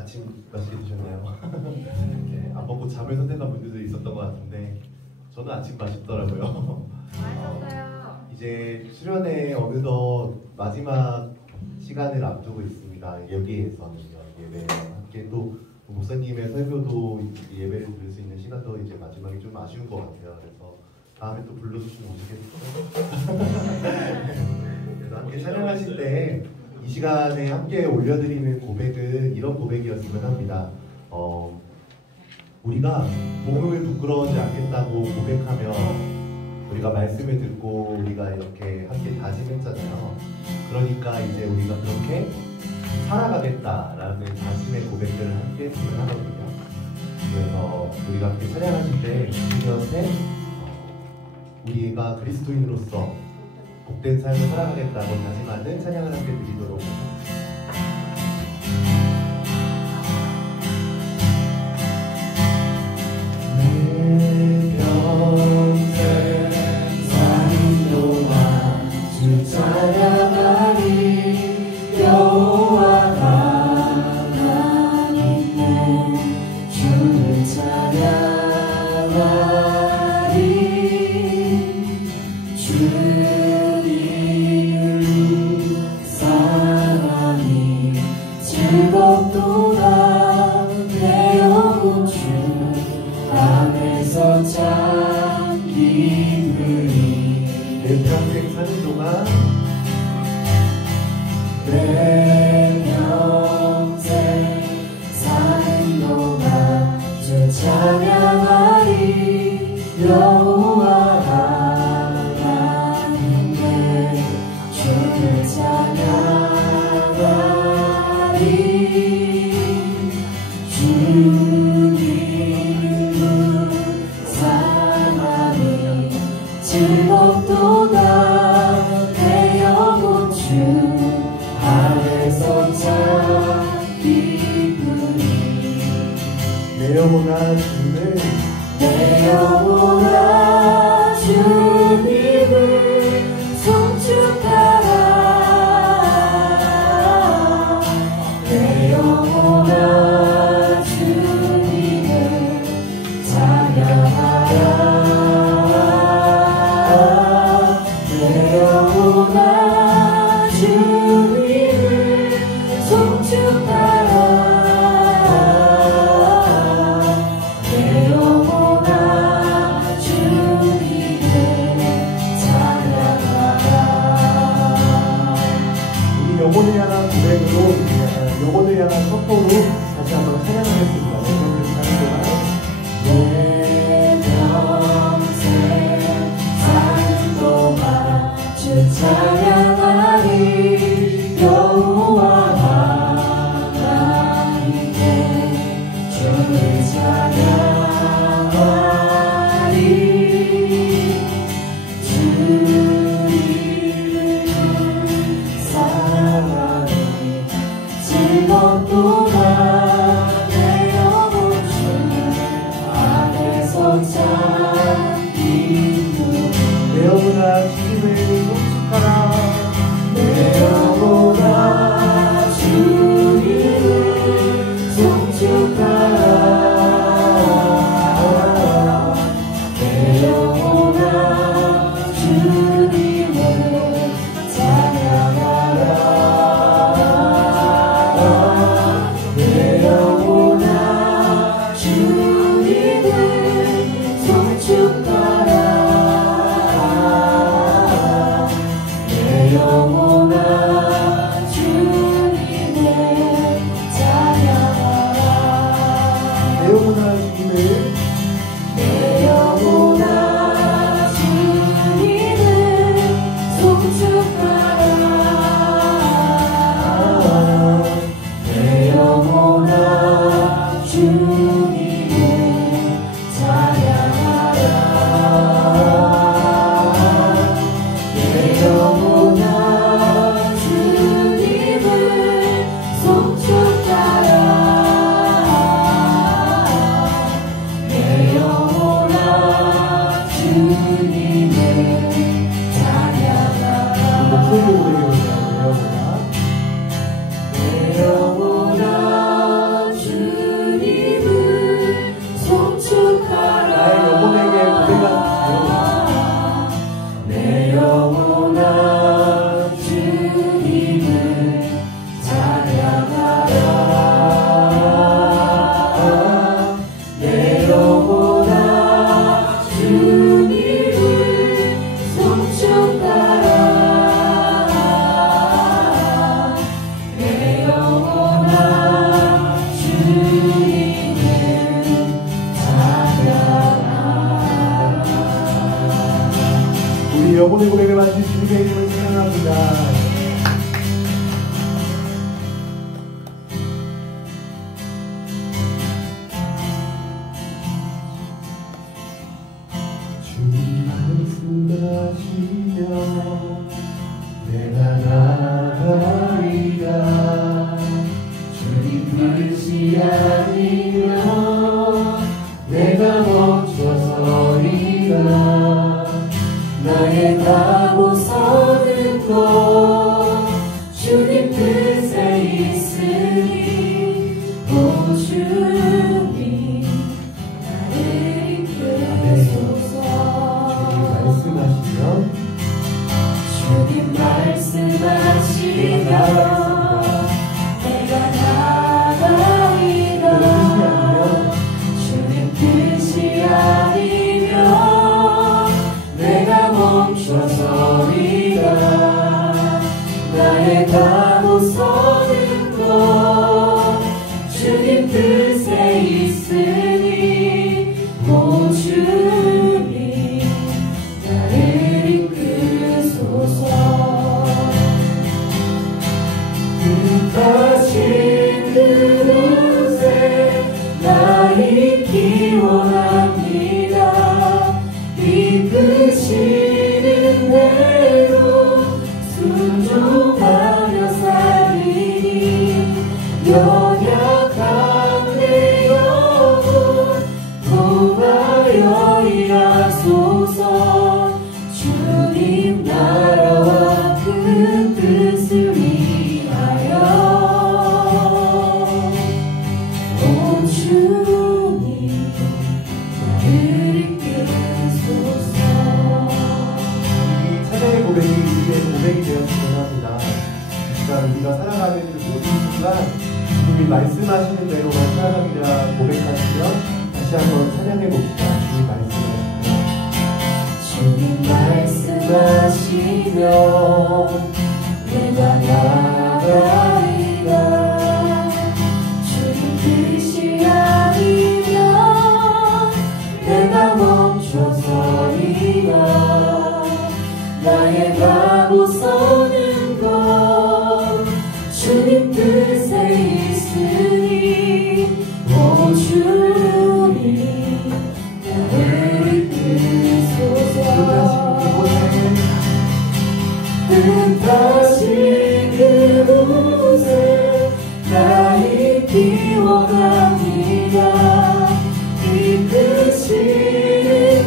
아침 맛있게 드셨나요? 네, 안 먹고 잠을 선택한 분들도 있었던 것 같은데 저는 아침 맛있더라고요. 맛있었어요. 이제 수련회 어느덧 마지막 시간을 앞두고 있습니다. 여기에서는요. 예배 함께 또 목사님의 설교도 예배를 들을 수 있는 시간도 이제 마지막이 좀 아쉬운 것 같아요. 그래서 다음에 또 불러주시면 오시겠어요? 그래서 함께 찬양하실 때 이 시간에 함께 올려드리는 고백은 이런 고백이었으면 합니다. 우리가 복음을 부끄러워하지 않겠다고 고백하며 우리가 말씀을 듣고 우리가 이렇게 함께 다짐했잖아요. 그러니까 이제 우리가 그렇게 살아가겠다라는 자신의 고백들을 함께 했으면 하거든요. 그래서 우리가 함께 찬양하실 때 주님한테 우리가 그리스도인으로서 복된 삶을 살아가겠다고 다짐하는 찬양을 함께 드리도록 하겠습니다. 내 평생 사는 동안 주 찬양하리 여호와 하나님 내 주를 찬양하리 주님을 사랑이 즐겁도다 내 영혼 주 안에서 참 기쁘니 내 평생 사는 동안 내 평생 사는 동안 주 찬양하리 여호와 하나님께 주를 찬양하리 주님을 사랑이 즐겁도다 내 영혼 주 안에서 참 기쁘니 내 영혼아 주님을 내 영혼아 주님을 송축하라 내 영혼아 주님을 찬양하라 내 영혼아 주님을 송축하라 내 영혼아 주님을 찬양하라 우리 영혼을 향한 고백으로 영혼을 향한 선포로 다시 한번 찬양하겠습니다. 내 평생 사는 동안 내 평생 사는 동안 주 찬양하리 여호와 하나님께 주를 찬양하리 주님을 사랑하리 즐겁도다 내 영혼 주 안에서 참 기쁘니 내 영혼아 주님을 송축하라. 내 영혼아 주님을 송축하라 내 영혼아 주님을 찬양하라 내 연약한 내 영혼 구하여 일하소서. 주님 나라와 그 뜻을 위하여 오 주님 나를 이끄소서. 이 찬양의 고백이 우리의 고백이 되었으면 합니다. 우리가 살아가는 그 모든 순간 주님이 말씀하시는 대로만 살아가기라 고백하시면 다시 한번 찬양해 봅시다. 주님 말씀하시면 주님 말씀하시면 내가 나가리라. 주님 뜻이 아니면 내가 멈춰서리라. 나의 가고 서는 곳 주님 뜻에 있으니 오 주님 나를 이끄소서. 뜻하신 그곳에 나의 기원합니다. 이끄시는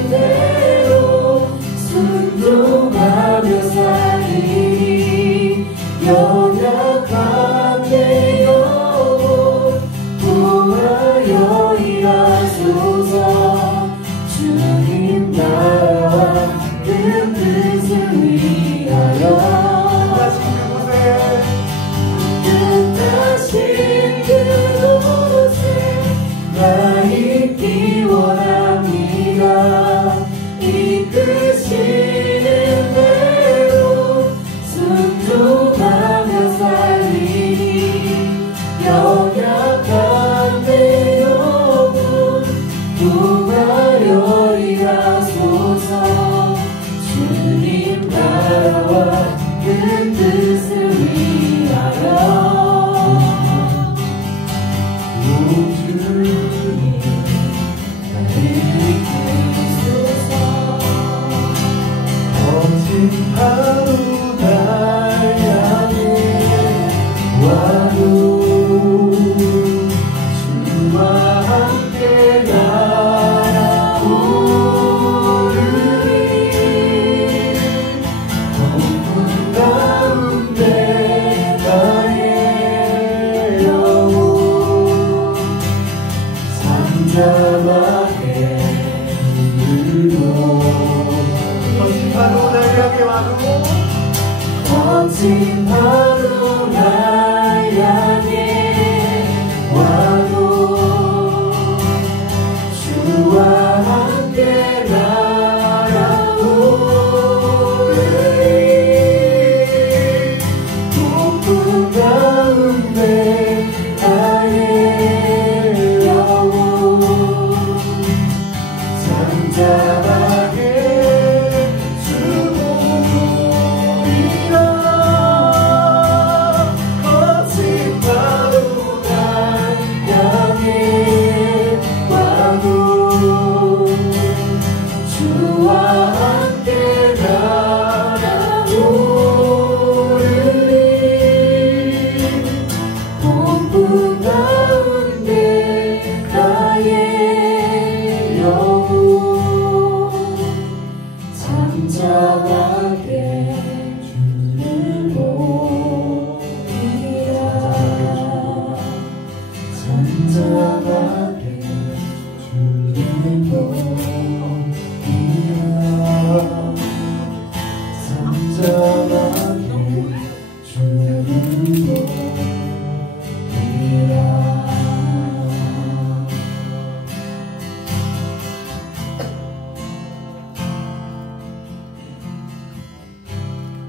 대로 순종하며 살리니 연약한 내 영혼 구하여 일하소서. 주님 나라와 그 뜻을 위하여 뜻하신 그곳에 나 있기 원합니다. 이끄시는 대로 순종하며 살리니 연약한 내 영혼 구하여 일하소서. 주님 나라와 그 뜻을 위하여 오 주님 나를 이끄소서. 거친 하루 날 향해 와도 주와 함께 날아오르리. 높은 가운데 나의 영혼 잠잠하게 물러. 거친 하루 날 향해 와도 거친 하루 날 향해 와도 주와 함께 날아오르리. 높은 가운데 나의 영혼 잠잠하게 주보리라. 거친 하루 날 향해 와도 주와 함께 날아오르리. 폭풍 가운데 나의 영혼 잠잠하게 주를 보리라. 잠잠하게 주를 보리라. 잠잠하게 주를 보리라.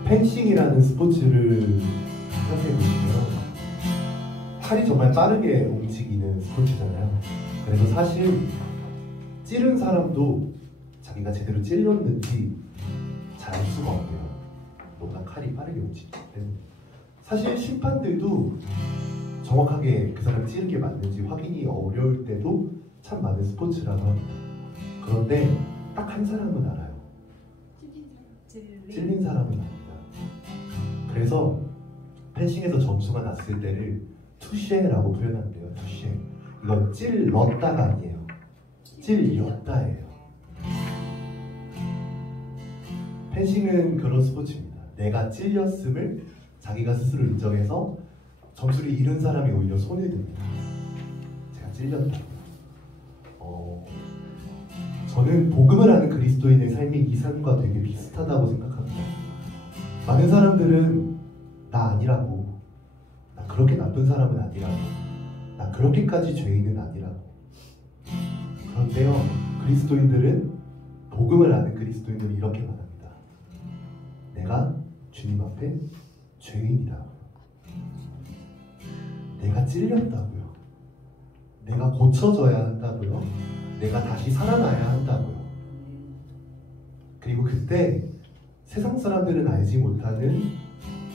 펜싱이라는 스포츠를 생각해 보시면 팔이 정말 빠르게 움직이는 스포츠잖아요. 그래서 사실 찌른 사람도 자기가 제대로 찔렸는지 잘 알 수가 없대요. 너무나 칼이 빠르게 움직이기 때문에. 사실 심판들도 정확하게 그 사람이 찌른 게 맞는지 확인이 어려울 때도 참 많은 스포츠라고 합니다. 그런데 딱 한 사람은 알아요. 찔린 사람은 압니다. 그래서 펜싱에서 점수가 났을 때를 투쉐라고 표현한대요. 투쉐. 이건 찔렀다가 아니에요. 찔렸다예요. 펜싱은 그런 스포츠입니다. 내가 찔렸음을 자기가 스스로 인정해서 점수를 잃은 사람이 오히려 손을 듭니다. 제가 찔렸다고요. 저는 복음을 아는 그리스도인의 삶이 이 삶과 되게 비슷하다고 생각합니다. 많은 사람들은 나 아니라고, 나 그렇게 나쁜 사람은 아니라고, 나 그렇게까지 죄인은 아니라고. 그런데요, 그리스도인들은, 복음을 아는 그리스도인들은 이렇게 말합니다. 내가 주님 앞에 죄인이라고. 내가 찔렸다고요. 내가 고쳐져야 한다고요. 내가 다시 살아나야 한다고요. 그리고 그때 세상 사람들은 알지 못하는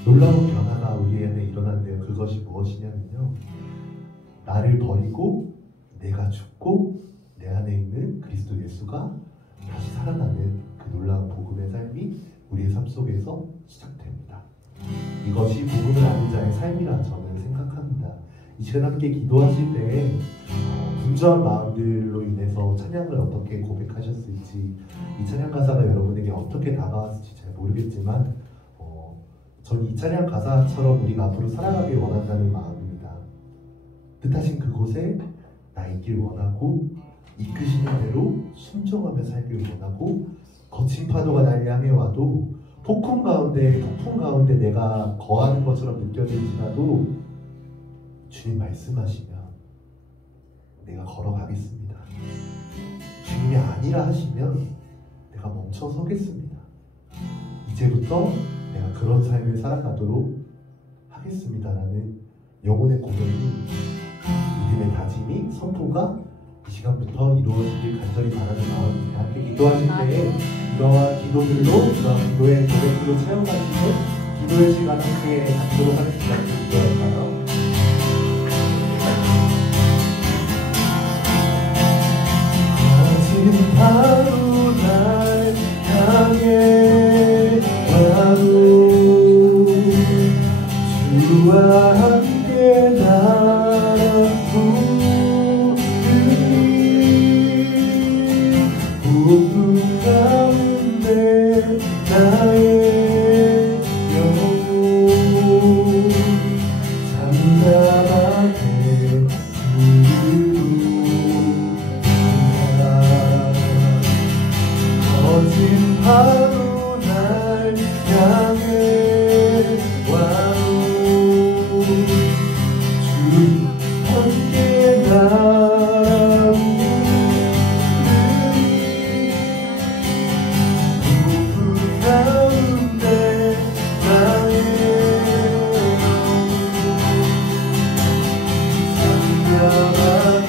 놀라운 변화가 우리 안에 일어난대요. 그것이 무엇이냐면요, 나를 버리고 내가 죽고 내 안에 있는 그리스도 예수가 다시 살아나는 그 놀라운 복음의 삶이 우리의 삶 속에서 시작됩니다. 이것이 복음을 아는 자의 삶이라 저는 생각합니다. 이 시간 함께 기도하실 때 분주한 마음들로 인해서 찬양을 어떻게 고백하셨을지, 이 찬양 가사가 여러분에게 어떻게 다가왔을지 잘 모르겠지만 전 이 찬양 가사처럼 우리가 앞으로 살아가길 원한다는 마음입니다. 뜻하신 그곳에 나 있길 원하고 이끄시는 대로 순종하며 살길 원하고 거친 파도가 날 향해 와도 폭풍 가운데 내가 거하는 것처럼 느껴질지라도 주님 말씀하시면 내가 걸어가겠습니다. 주님이 아니라 하시면 내가 멈춰 서겠습니다. 이제부터 내가 그런 삶을 살아가도록 하겠습니다라는 영혼의 고백이, 믿음의 다짐이, 선포가 이 시간부터 이루어지길 간절히 바라는 마음입니다. 함께 기도하실 때에 이러한 기도들로, 이러한 기도의 고백들로 채워가시고 기도의 시간 함께 갖도록 하겠습니다. 기도할까요? 바로 날 향해 와도 주와 함께 나를 부르니 폭풍 가운데 나의 영혼 잠잠하게 거친 파도 날 향해 와도 주 함께 나를 부르니 폭풍 가운데 나의 영혼 잠잠하게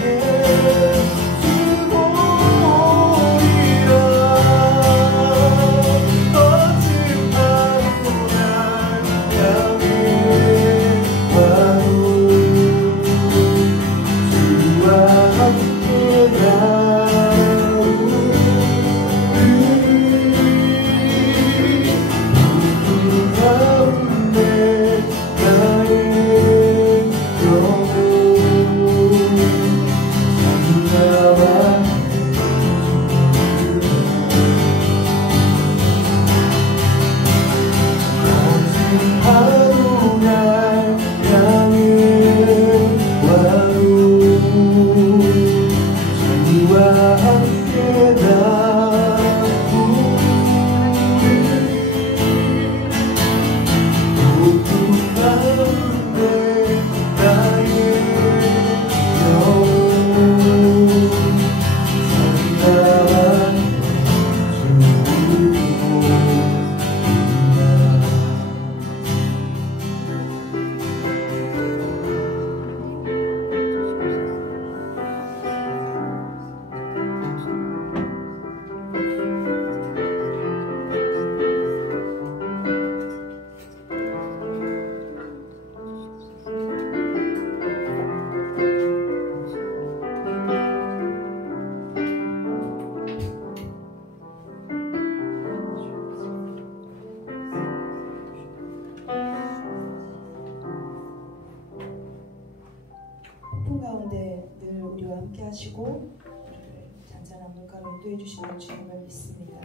슬픔 가운데 늘 우리와 함께 하시고 우리를 잔잔한 물가로 인도해 주시는 주님을 믿습니다.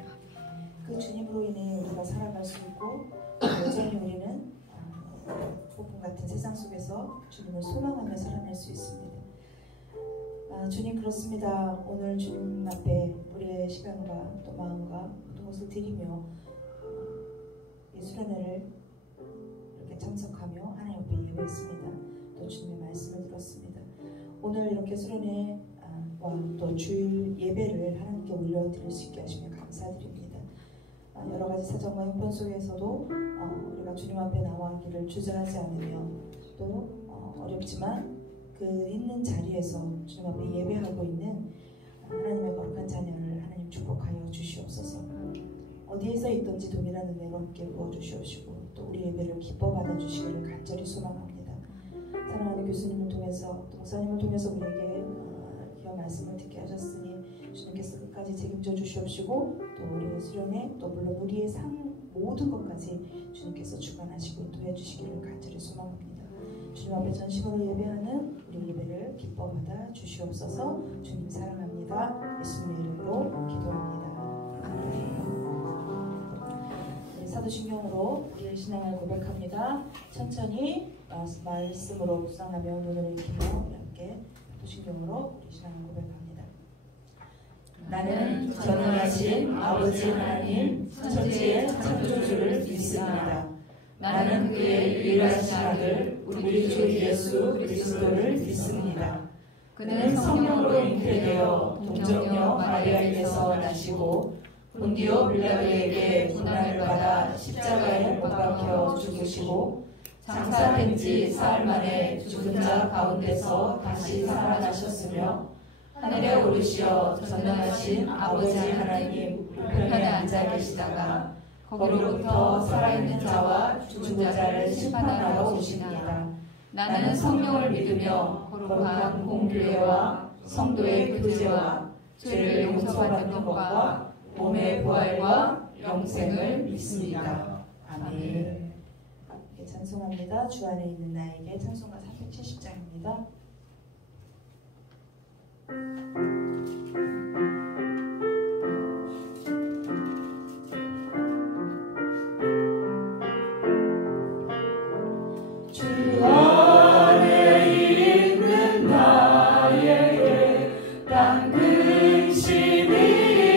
그 주님으로 인해 우리가 살아갈 수 있고 여전히 우리는 폭풍 같은 세상 속에서 주님을 소망하며 살아낼 수 있습니다. 주님 그렇습니다. 오늘 주님 앞에 우리의 시간과 또 마음과 모든 것을 드리며 이 수련회를 이렇게 참석하며 하나님 앞에 예배했습니다. 또 주님의 말씀을 들었습니다. 오늘 이렇게 수련회와 또 주일 예배를 하나님께 올려드릴 수 있게 하시며 감사드립니다. 여러 가지 사정과 형편 속에서도 우리가 주님 앞에 나와기를 주저하지 않으며 또 어렵지만 그 있는 자리에서 주님 앞에 예배하고 있는 하나님의 거룩한 자녀를 하나님 축복하여 주시옵소서. 어디에서 있든지 동일한 은혜로 함께 부어주시옵시고 또 우리 예배를 기뻐 받아주시기를 간절히 소망합니다. 사랑하는 교수님을 통해서 또 목사님을 통해서 우리에게 귀한 말씀을 듣게 하셨으니 주님께서 끝까지 책임져 주시옵시고 또 우리의 수련회 또 물론 우리의 삶 모든 것까지 주님께서 주관하시고 인도해 주시기를 간절히 소망합니다. 주님 앞에 전심으로 예배하는 우리 예배를 기뻐 받아 주시옵소서. 주님 사랑합니다. 예수님의 이름으로 기도합니다. 아멘. 사도신경으로 우리의 신앙을 고백합니다. 천천히 말씀으로 묵상하며 눈을 익히며 함께 사도신경으로 우리 신앙을 고백합니다. 나는 전능하신 아버지 하나님 천지의 창조주를 믿습니다. 나는 그의 유일하신 아들 우리 주 예수 그리스도를 믿습니다. 그는 성령으로 잉태되어 동정녀 마리아에게서 나시고 본디오 빌라도에게 고난을 받아 십자가에 못 박혀 죽으시고 장사된 지 사흘 만에 죽은 자 가운데서 다시 살아나셨으며 하늘에 오르시어 전능하신 아버지 하나님 우편에 앉아 계시다가 거기로부터 살아있는 자와 죽은 자를 심판하러 오시니라. 나는 성령을 믿으며 거룩한 공교회와 성도의 교제와 죄를 용서받는 것과 몸의 부활과 영생을 믿습니다. 아멘. 찬송합니다. 주 안에 있는 나에게 찬송가 370장입니다. 주 안에 있는 나에게 딴 근심이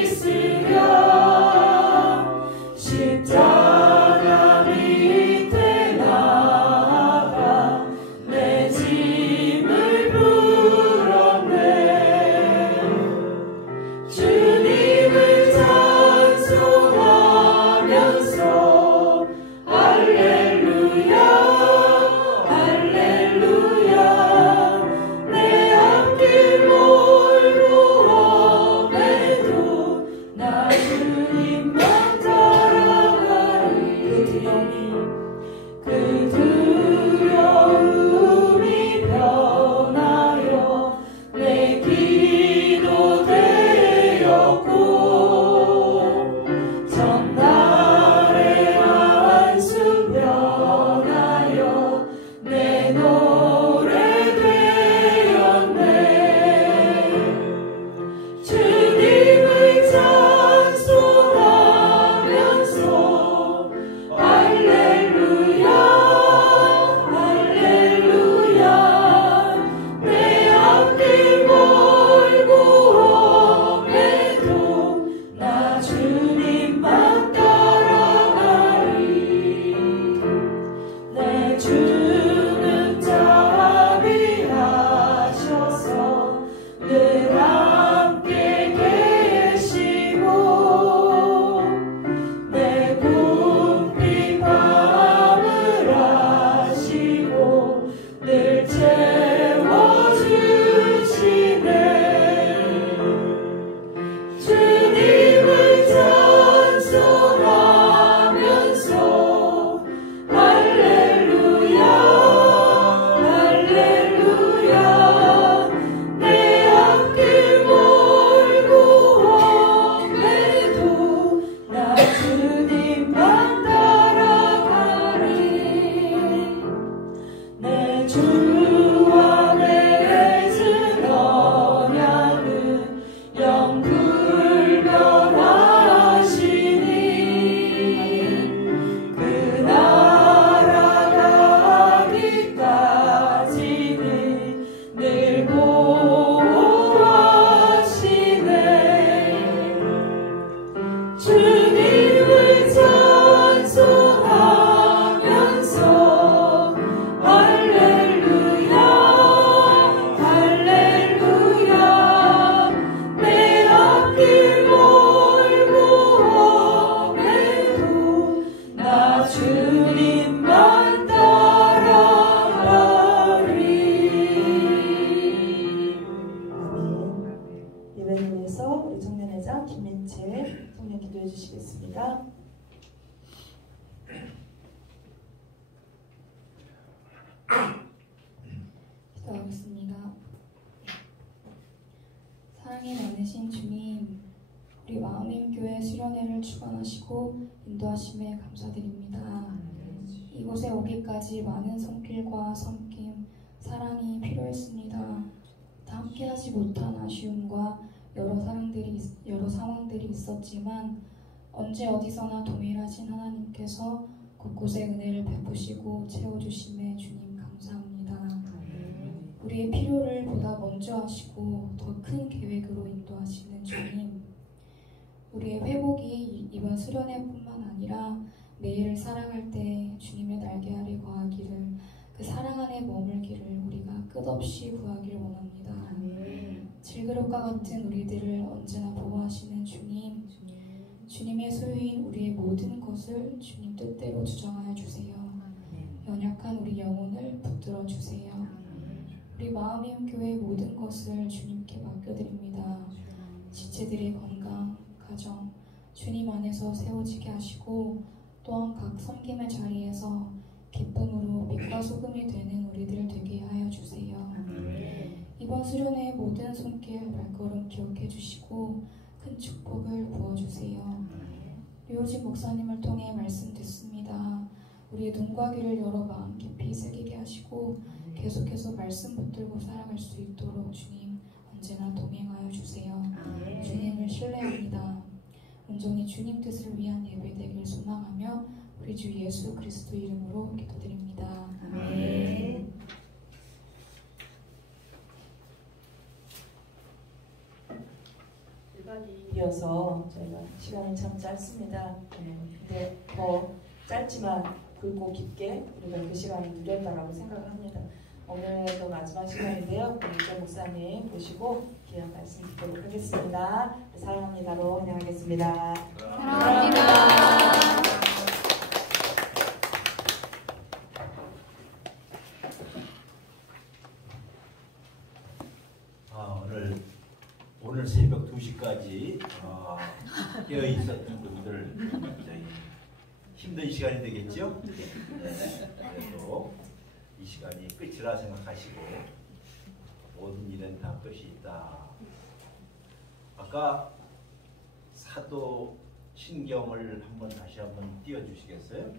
있으랴 십자가 밑에 나아가 내 짐을 풀었네. 주님을 찬송하면서 할렐루야 내 앞길 몰고 오매도 나 주님만 따라가리. 그 두려움이 변하여 내 기도 되었고 전날의 한숨 변하여 내 노래 되었네. 주님을 찬송하면서 할렐루야 내 앞길 몰고 오매도 나 주님만 따라가리. 내 주는 자비하셔서 늘 함께 계시고 내 궁핍함을 아시고 늘 채워주시네. 주님을 찬송하면서 할렐루야 내 앞길 몰고 오매도 나 주님만 따라가리. 내 주 기도하겠습니다. 사랑이 많으신 주님, 우리 마음임교회 수련회를 주관하시고 인도하심에 감사드립니다. 이곳에 오기까지 많은 손길과 섬김, 사랑이 필요했습니다. 다 함께하지 못한 아쉬움과 여러 상황들이 있었지만 언제 어디서나 동일하신 하나님께서 곳곳에 은혜를 베푸시고 채워주심에 주님 감사합니다. 우리의 필요를 보다 먼저 하시고 더 큰 계획으로 인도하시는 주님, 우리의 회복이 이번 수련회뿐만 아니라 매일 살아갈 때 주님의 날개 아래 거하기를, 그 사랑 안에 머물기를 우리가 끝없이 구하길 원합니다. 질그릇과 같은 우리들을 언제나 보호하시는 주님, 주님의 소유인 우리의 모든 것을 주님 뜻대로 주장하여 주세요. 연약한 우리 영혼을 붙들어 주세요. 우리 마음임 교회의 모든 것을 주님께 맡겨드립니다. 지체들의 건강, 가정, 주님 안에서 세워지게 하시고 또한 각 섬김의 자리에서 기쁨으로 빛과 소금이 되는 우리들 되게 하여 주세요. 이번 수련회의 모든 손길, 발걸음 기억해 주시고 큰 축복을 부어주세요. 류호진 목사님을 통해 말씀 듣습니다. 우리의 눈과 귀를 열어 마음 깊이 새기게 하시고 계속해서 말씀 붙들고 살아갈 수 있도록 주님 언제나 동행하여 주세요. 주님을 신뢰합니다. 온전히 주님 뜻을 위한 예배 되길 소망하며 우리 주 예수 그리스도 이름으로 기도드립니다. 아멘. 일이어서 저희가 시간이 참 짧습니다. 근데 더 짧지만 굵고 깊게 우리가 그 시간을 누렸다라고 생각합니다. 오늘도 마지막 시간인데요. 우리 이정 목사님 모시고 귀한 말씀 듣도록 하겠습니다. 사랑합니다로 진행하겠습니다. 사랑합니다. 오늘 새벽 2시까지 깨어 있었던 분들 굉장히 힘든 시간이 되겠죠? 네, 그래도 이 시간이 끝이라 생각하시고 모든 일은 다 끝이 있다. 아까 사도 신경을 다시 한번 띄워주시겠어요?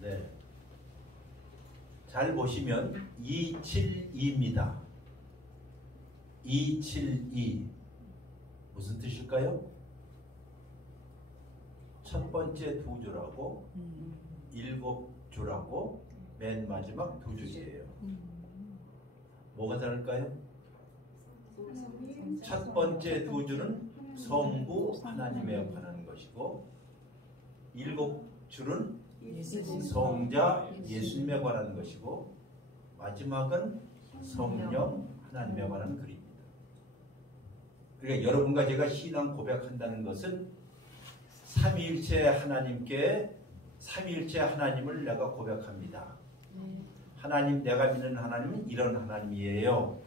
네. 잘 보시면 272입니다. 272 무슨 뜻일까요? 첫 번째 두 줄하고 7줄하고 맨 마지막 두 줄이에요. 뭐가 다를까요? 첫 번째 두 줄은 성부 하나님에 관한 것이고 7줄은 성자 예수님에 관한 것이고 마지막은 성령 하나님에 관한 글입니다. 그러니까 여러분과 제가 신앙 고백한다는 것은 삼위일체 하나님께 삼위일체 하나님을 내가 고백합니다. 하나님, 내가 믿는 하나님은 이런 하나님이에요.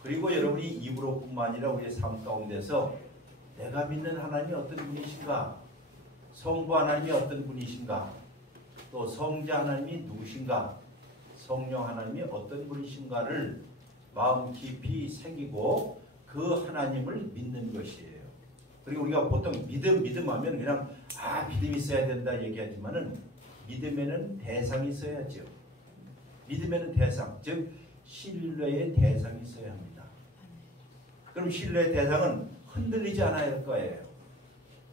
그리고 여러분이 입으로뿐만 아니라 우리의 삶 가운데서 내가 믿는 하나님이 어떤 분이신가, 성부 하나님이 어떤 분이신가, 또 성자 하나님이 누구신가, 성령 하나님이 어떤 분이신가를 마음 깊이 새기고 그 하나님을 믿는 것이에요. 그리고 우리가 보통 믿음 하면 그냥 믿음이 있어야 된다 얘기하지만은 믿음에는 대상이 있어야죠. 믿음에는 대상, 즉 신뢰의 대상이 있어야 합니다. 그럼 신뢰의 대상은 흔들리지 않아야 할 거예요.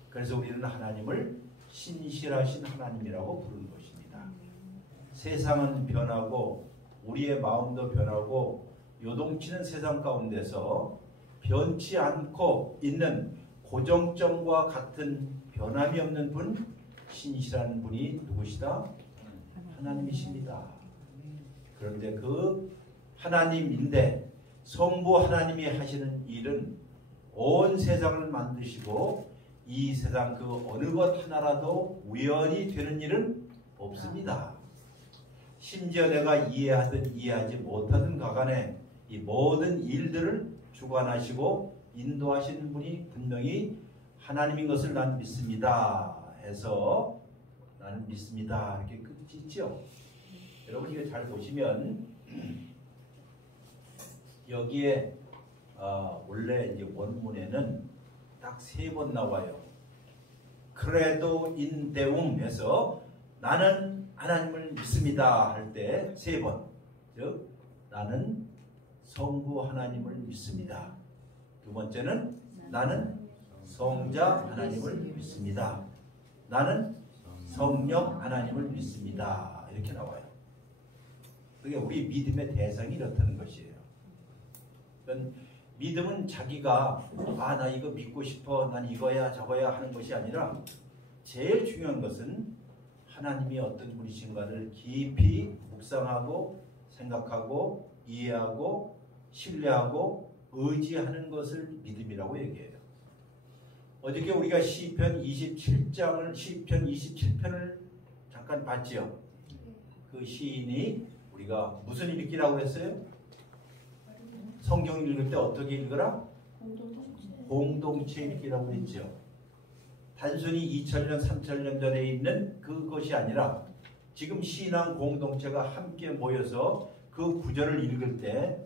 그래서 우리는 하나님을 신실하신 하나님이라고 부르는 것입니다. 세상은 변하고 우리의 마음도 변하고 요동치는 세상 가운데서 변치 않고 있는 고정점과 같은 변함이 없는 분, 신실한 분이 누구시다? 하나님이십니다. 그런데 그 하나님인데 성부 하나님이 하시는 일은 온 세상을 만드시고 이 세상 그 어느 것 하나라도 우연히 되는 일은 없습니다. 심지어 내가 이해하든 이해하지 못하든 가간에 이 모든 일들을 주관하시고 인도하시는 분이 분명히 하나님인 것을 난 믿습니다 해서 나는 믿습니다. 이렇게 끝이 있죠. 여러분 이거 잘 보시면 여기에 원래 이제 원문에는 딱 3번 나와요. 크레도 인 데움에서 나는 하나님을 믿습니다 할 때 3번, 즉 나는 성부 하나님을 믿습니다. 두 번째는 나는 성자 하나님을 믿습니다. 나는 성령 하나님을 믿습니다. 이렇게 나와요. 그러니까 우리 믿음의 대상이 이렇다는 것이에요. 그러니까 믿음은 자기가 나 이거 믿고 싶어, 난 이거야 저거야 하는 것이 아니라 제일 중요한 것은 하나님이 어떤 분이신가를 깊이 묵상하고 생각하고 이해하고 신뢰하고 의지하는 것을 믿음이라고 얘기해요. 어저께 우리가 시편 27편을 잠깐 봤죠. 그 시인이 우리가 무슨 읽기라고 했어요? 성경 읽을 때 어떻게 읽으라? 공동체 읽기라고 했죠. 단순히 2000년, 3000년 전에 있는 그것이 아니라 지금 신앙 공동체가 함께 모여서 그 구절을 읽을 때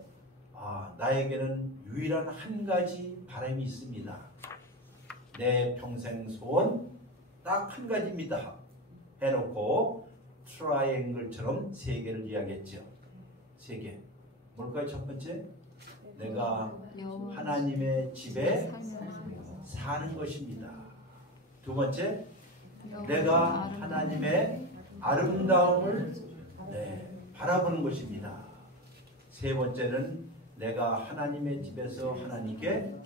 나에게는 유일한 한 가지 바람이 있습니다. 내 평생 소원 딱 한 가지입니다. 해놓고 트라이앵글처럼 3개를 이야기했죠. 3개. 뭘까요? 첫 번째? 내가 하나님의 집에 사는 것입니다. 두 번째, 내가 하나님의 아름다움을 바라보는 것입니다. 세 번째는 내가 하나님의 집에서 하나님께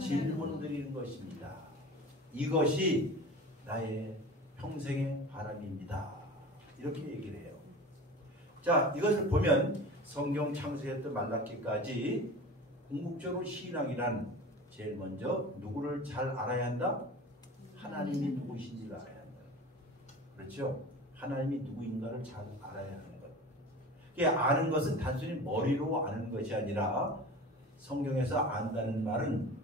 질문 드리는 것입니다. 이것이 나의 평생의 바람입니다. 이렇게 얘기를 해요. 자, 이것을 보면 성경 창세기부터 말라기까지 궁극적으로 신앙이란 제일 먼저 누구를 잘 알아야 한다? 하나님이 누구이신지를 알아야 한다. 그렇죠? 하나님이 누구인가를 잘 알아야 하는 것. 이게 아는 것은 단순히 머리로 아는 것이 아니라 성경에서 안다는 말은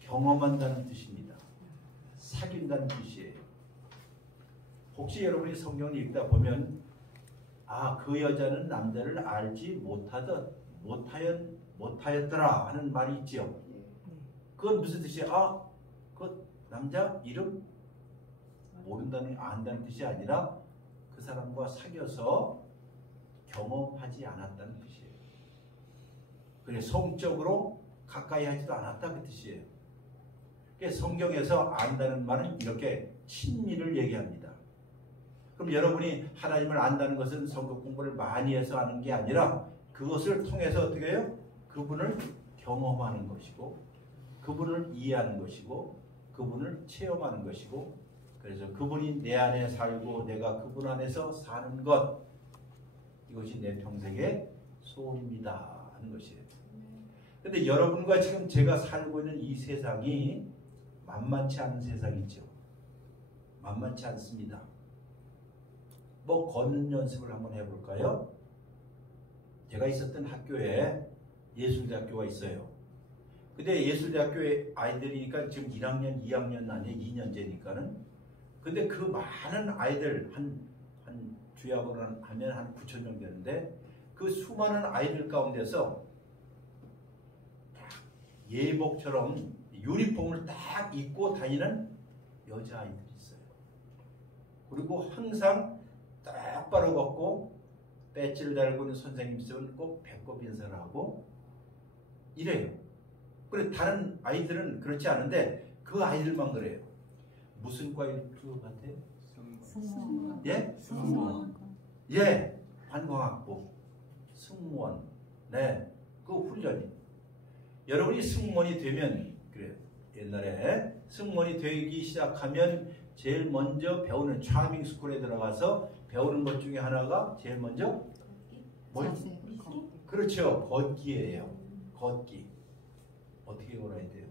경험한다는 뜻입니다. 사귄다는 뜻이에요. 혹시 여러분이 성경을 읽다 보면 그 여자는 남자를 알지 못하였더라 하는 말이 있죠. 그건 무슨 뜻이야? 그 남자 이름 안다는 뜻이 아니라 그 사람과 사귀어서 경험하지 않았다는 뜻이에요. 그래 성적으로 가까이 하지도 않았다 그 뜻이에요. 성경에서 안다는 말은 이렇게 친밀을 얘기합니다. 그럼 여러분이 하나님을 안다는 것은 성경 공부를 많이 해서 아는 게 아니라 그것을 통해서 어떻게 해요? 그분을 경험하는 것이고 그분을 이해하는 것이고 그분을 체험하는 것이고 그래서 그분이 내 안에 살고 내가 그분 안에서 사는 것 이것이 내 평생의 소원입니다 하는 것이에요. 그런데 여러분과 지금 제가 살고 있는 이 세상이 만만치 않은 세상이죠. 만만치 않습니다. 걷는 연습을 한번 해볼까요? 제가 있었던 학교에 예술대학교가 있어요. 근데 예술대학교에 아이들이니까 지금 1학년, 2학년 아니에요. 2년제니까는. 근데 그 많은 아이들 한 주야으로 하면 한 9천 명 되는데 그 수많은 아이들 가운데서 딱 예복처럼 유니폼을 딱 입고 다니는 여자아이들이 있어요. 그리고 항상 똑바로 걷고 배지를 달고 있는 선생님 있으면 꼭 배꼽 인사를 하고 이래요. 그래 다른 아이들은 그렇지 않은데 그 아이들만 그래요. 무슨 과일 같아요? 예? 예, 관광학부 승무원. 네, 그 훈련이. 여러분이 승무원이 되면 그래요. 옛날에 승무원이 되기 시작하면 제일 먼저 배우는 차밍 스쿨에 들어가서 배우는 것 중에 하나가 제일 먼저 그렇죠. 걷기예요. 걷기. 어떻게 걸어야 돼요?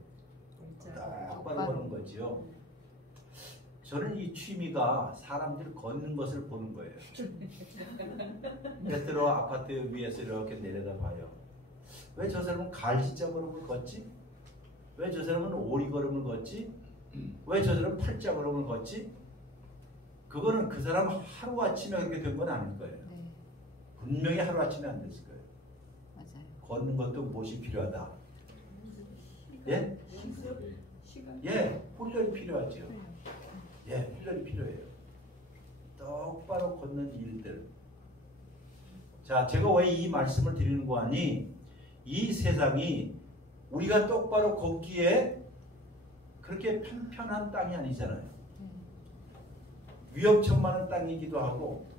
똑바로 걷는 거죠. 저는 이 취미가 사람들이 걷는 것을 보는 거예요. 때때로 아파트 위에서 이렇게 내려다 봐요. 왜 저 사람은 갈지자 걸음을 걷지? 왜 저 사람은 오리 걸음을 걷지? 왜 저 사람 팔자 걸음을 걷지? 그거는 그 사람 하루아침에 그렇게 된 건 아닐 거예요. 네. 분명히 하루아침에 안 됐을 거예요. 맞아요. 걷는 것도 무엇이 필요하다? 예? 예, 훈련이 필요하죠. 예, 훈련이 필요해요. 똑바로 걷는 일들. 자, 제가 왜 이 말씀을 드리는 거 아니? 이 세상이 우리가 똑바로 걷기에 그렇게 편편한 땅이 아니잖아요. 위험천만한 땅이기도 하고,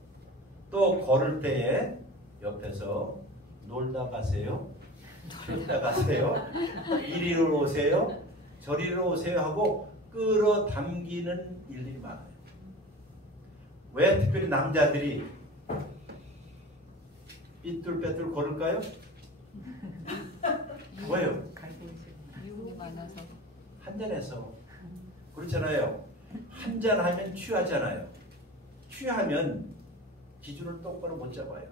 또 걸을 때에 옆에서 놀다 가세요, 쉬었다 가세요, 이리로 오세요, 저리로 오세요 하고 끌어당기는 일들이 많아요. 왜 특별히 남자들이 삐뚤빼뚤 걸을까요? 왜요? 유혹이 많아서. 한잔해서. 그렇잖아요. 한잔하면 취하잖아요. 취하면 기준을 똑바로 못 잡아요.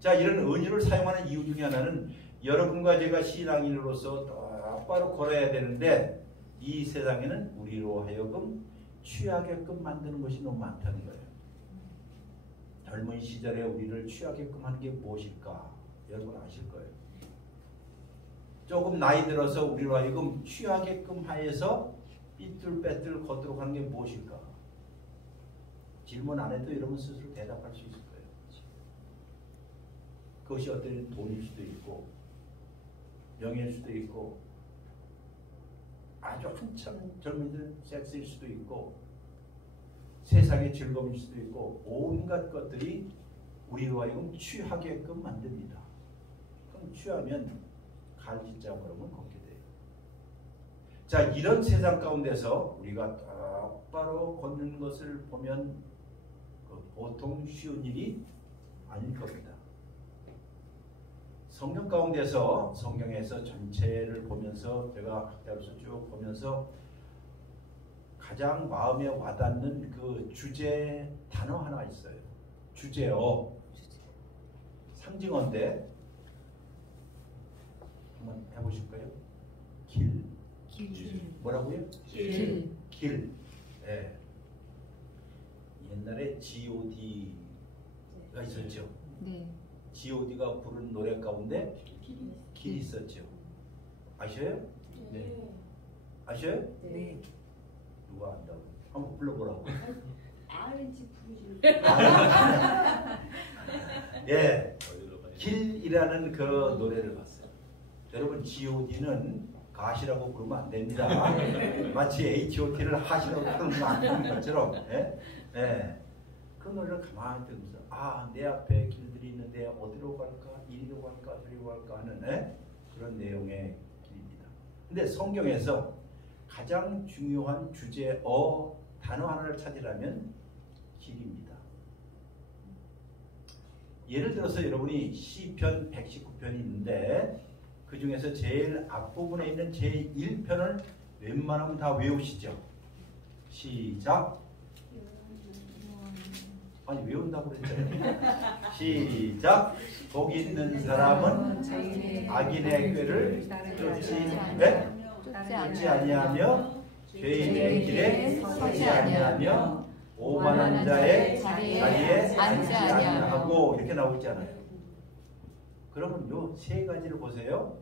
자, 이런 은유를 사용하는 이유 중에 하나는 여러분과 제가 신앙인으로서 똑바로 걸어야 되는데 이 세상에는 우리로 하여금 취하게끔 만드는 것이 너무 많다는 거예요. 젊은 시절에 우리를 취하게끔 하는 게 무엇일까? 여러분 아실 거예요. 조금 나이 들어서 우리로 하여금 취하게끔 하여서 삐뚤빼뚤 걷도록 하는 게 무엇일까? 질문 안 해도 여러분 스스로 대답할 수 있을 거예요. 그것이 어떤 때는 돈일 수도 있고 명예일 수도 있고 아주 한참 젊은이들 섹스일 수도 있고 세상의 즐거움일 수도 있고 온갖 것들이 우리로 하여금 취하게끔 만듭니다. 그럼 취하면 갈짓자고로는 걷게 돼요. 자, 이런 세상 가운데서 우리가 똑바로 걷는 것을 보면 보통 쉬운 일이 아닐 겁니다. 성경 가운데서 성경에서 전체를 보면서 제가 학자로서 쭉 보면서 가장 마음에 와닿는 그 주제 단어 하나 있어요. 주제어. 상징어인데 한번 해보실까요? 길. 뭐라고요? 길. 네. 옛날에 G.O.D가 있었죠. 네. G.O.D가 부른 노래 가운데 길이 있었죠. 아셔요? 네. 아셔요? 네. 누가 안다고? 한번 불러보라고. 아는지 부르지. 예, 길이라는 그 노래를 봤어요. 여러분 G.O.D는 가시라고 부르면 안 됩니다. 마치 H.O.T를 하시라고 부르면 안 되는 것처럼. 예? 예. 그 노래를 가만히 들으면서 내 앞에 길들이 있는데 어디로 갈까? 이리로 갈까? 저리로 갈까? 하는 그런 내용의 길입니다. 근데 성경에서 가장 중요한 주제어 단어 하나를 찾으라면 길입니다. 예를 들어서 여러분이 시편 119편이 있는데 그 중에서 제일 앞부분에 있는 제1편을 웬만하면 다 외우시죠? 시작. 아니 외운다고 그랬잖아요. 시작. 복 있는 사람은 악인의 꾀를 쫓지 아니하며 죄인의 길에 서지 아니하며 오만한 자의 자리에 앉지 아니하고 이렇게 나오고 있잖아요. 그러면 요 세 가지를 보세요.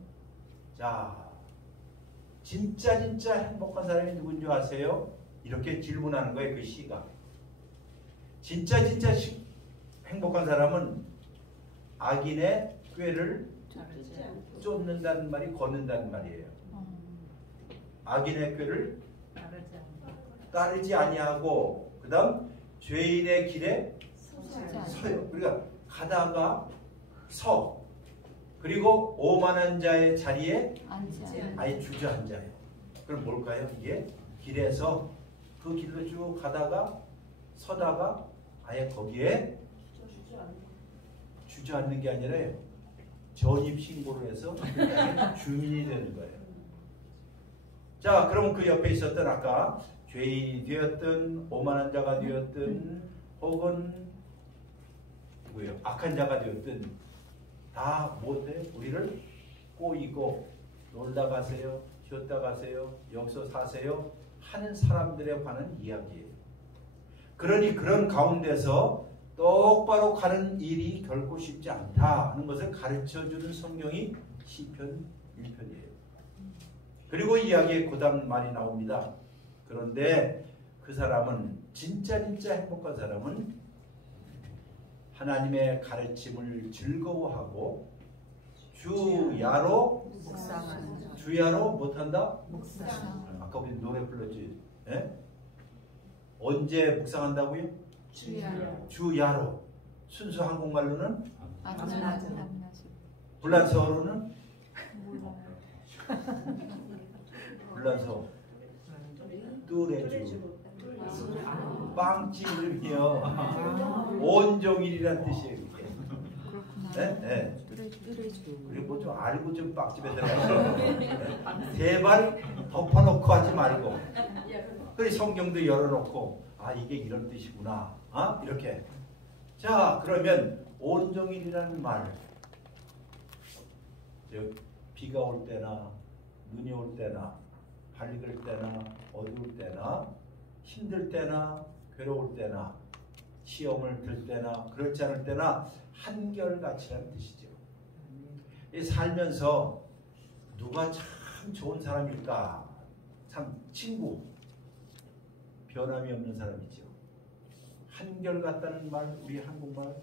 자, 진짜 행복한 사람이 누군지 아세요? 이렇게 질문하는 거예요. 그 시가. 진짜 행복한 사람은 악인의 꾀를 쫓는다는 말이 걷는다는 말이에요. 악인의 꾀를 따르지 아니하고 그 다음 죄인의 길에 서요. 그러니까 가다가 서. 그리고 오만한 자의 자리에 아예 주저앉아요. 그럼 뭘까요? 이게 길에서 그 길로 쭉 가다가 서다가 아예 거기에 주저앉는 게 아니라 전입신고를 해서 주민이 되는 거예요. 자, 그럼 그 옆에 있었던 아까 죄인이 되었든 오만한 자가 되었든 혹은 누구예요? 악한 자가 되었든 다 못해 우리를 꼬이고 놀다 가세요, 쉬었다 가세요, 여기서 사세요 하는 사람들에 관한 이야기예요. 그러니 그런 가운데서 똑바로 가는 일이 결코 쉽지 않다 하는 것을 가르쳐주는 성경이 시편 1편이에요. 그리고 이야기에 그 다음 말이 나옵니다. 그런데 그 사람은 진짜 행복한 사람은 하나님의 가르침을 즐거워하고 주야로 못한다? 아까 우리 노래 불렀지? 예? 언제 묵상한다고요? 주야로. 순수 한국말로는? 불란서어로는? 불란서 뚜레주 빵집을요 온종일이란 뜻이에요. 네? 그리고 뭐 좀 알고 좀 빵집에 들어가서 제발 덮어놓고 하지 말고 그래 성경도 열어놓고 아 이게 이런 뜻이구나 이렇게. 자 그러면 온종일이라는 말 비가 올 때나 눈이 올 때나 밝을 때나 어두울 때나 힘들 때나 괴로울 때나 시험을 들 때나 그렇지 않을 때나 한결같이라는 뜻이죠. 이 살면서 누가 참 좋은 사람일까? 참 친구 변함이 없는 사람이죠. 한결같다는 말 우리 한국말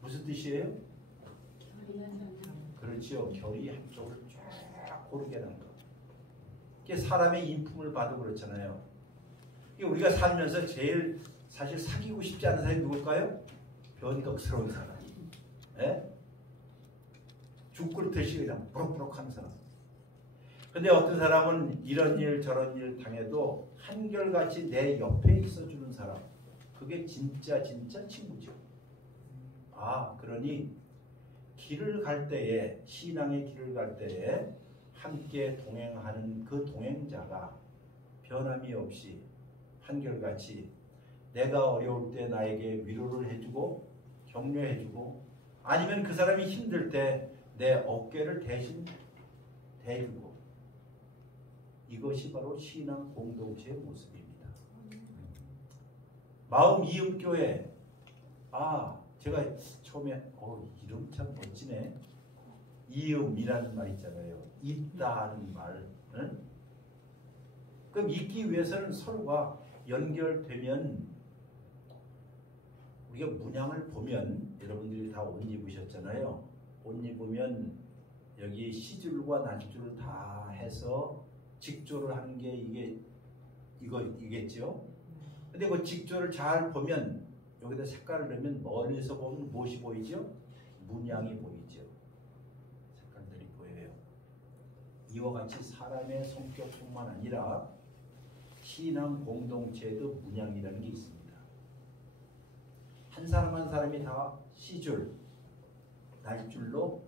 무슨 뜻이에요? 그렇지요. 결이 한쪽을 쫙 고르게 하는 것. 이게 사람의 인품을 봐도 그렇잖아요. 우리가 살면서 제일 사실 사귀고 싶지 않은 사람이 누굴까요? 변덕스러운 사람. 예? 죽을듯이 그냥 부럭부럭하는 사람. 근데 어떤 사람은 이런 일 저런 일 당해도 한결같이 내 옆에 있어주는 사람. 그게 진짜 친구죠. 그러니 길을 갈 때에 신앙의 길을 갈 때에 함께 동행하는 그 동행자가 변함이 없이 한결같이 내가 어려울 때 나에게 위로를 해주고 격려해주고 아니면 그 사람이 힘들 때 내 어깨를 대신 대주고 이것이 바로 신앙 공동체의 모습입니다. 마음 이음교회 제가 처음에 이름 참 멋지네. 이음이라는 말 있잖아요. 있다는 말. 응? 그럼 있기 위해서는 서로가 연결되면 우리가 문양을 보면 여러분들이 다 옷 입으셨잖아요. 옷 입으면 여기 시줄과 날줄을 다 해서 직조를 하는 게 이겠죠. 근데 그 직조를 잘 보면 여기다 색깔을 넣으면 멀리서 보면 무엇이 보이죠? 문양이 보이죠. 색깔들이 보여요. 이와 같이 사람의 성격뿐만 아니라 신앙 공동체에도 문양이라는 게 있습니다. 한 사람 한 사람이 다 시줄, 날줄로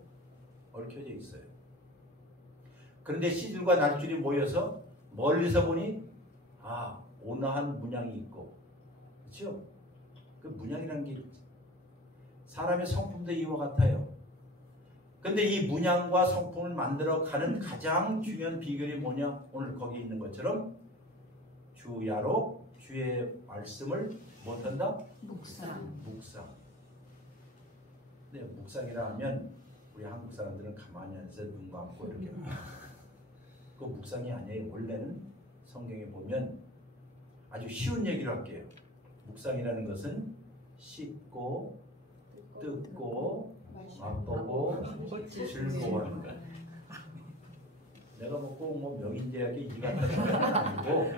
얽혀져 있어요. 그런데 시줄과 날줄이 모여서 멀리서 보니 온화한 문양이 있고, 그렇죠? 그 문양이라는 게 있지. 사람의 성품도 이와 같아요. 근데 이 문양과 성품을 만들어가는 가장 중요한 비결이 뭐냐? 오늘 거기 있는 것처럼 주야로 주의 말씀을 못한다? 묵상. 근데 묵상이라 하면 우리 한국 사람들은 가만히 앉아서 눈 감고 이렇게 그 묵상이 아니에요. 원래는 성경에 보면 아주 쉬운 얘기를 할게요. 묵상이라는 것은 씹고 뜯고 맛보고 즐거워하는 거야. 내가 뭐 명인대학에 이 같은 건 아니고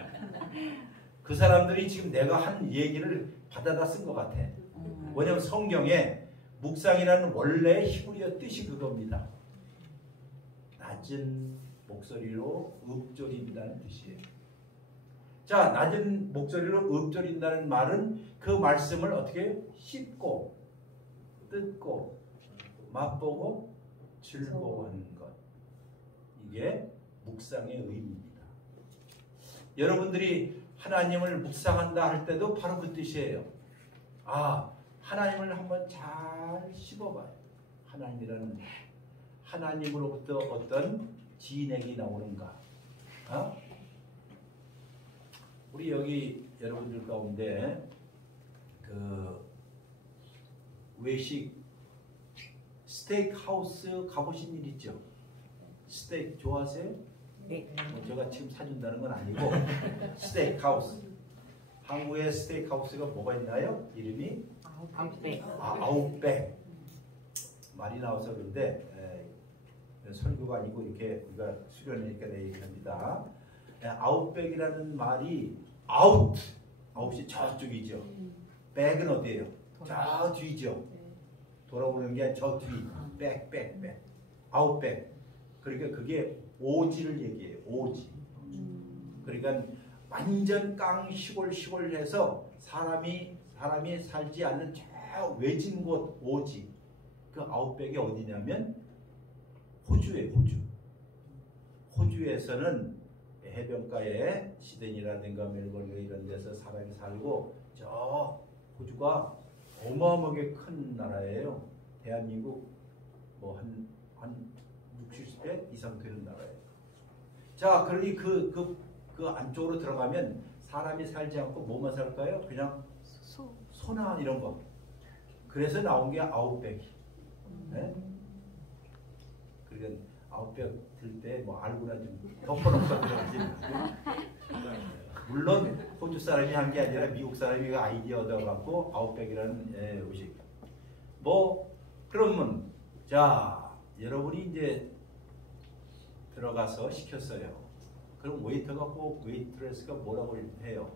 그 사람들이 지금 내가 한 얘기를 받아다 쓴 것 같아. 왜냐하면 성경에 묵상이라는 원래 히브리어 뜻이 그겁니다. 낮은 목소리로 읊조린다는 뜻이에요. 자, 낮은 목소리로 읊조린다는 말은 그 말씀을 어떻게 씹고 뜯고 맛보고 즐거워하는 것. 이게 묵상의 의미입니다. 여러분들이 하나님을 묵상한다 할 때도 바로 그 뜻이에요. 하나님을 한번 잘 씹어봐요. 하나님으로부터 어떤 진액이 나오는가? 우리 여기 여러분들 가운데 그 외식 스테이크 하우스 가보신 일 있죠? 스테이크 좋아하세요? 네. 뭐 제가 지금 사준다는 건 아니고 스테이크 하우스. 한국에 스테이크 하우스가 뭐가 있나요? 이름이 아웃백. 말이 나와서 그런데 설교가 아니고 이렇게 우리가 수련회니까 내 얘기합니다. 아웃백이라는 말이 아웃이 저쪽이죠. 백은 어디예요? 저 뒤죠. 돌아오는 게 저 뒤. 백. 아웃백. 그러니까 그게 오지를 얘기해요. 오지. 그러니까 완전 깡 시골해서 사람이 살지 않는 저 외진 곳 오지. 그 아웃백이 어디냐면 호주예요. 호주에서는 해변가에 시드니라든가 멜버른 이런 데서 사람이 살고 저 호주가 어마어마하게 큰 나라예요. 대한민국 뭐 한 60배 이상 되는 나라예요. 자, 그러니 그 안쪽으로 들어가면 사람이 살지 않고 뭐만 살까요? 그냥 소나 이런 거. 그래서 나온 게 아웃백. 네? 그러니까 아웃백 들 때 뭐 알고나 좀 덮어놓고 들어가지. 물론 호주 사람이 한 게 아니라 미국 사람이 그 아이디어 얻어갖고 아웃백이라는 음식. 뭐 그러면 자 여러분이 이제 들어가서 시켰어요. 그럼 웨이터가 꼭 웨이트레스가 뭐라고 해요?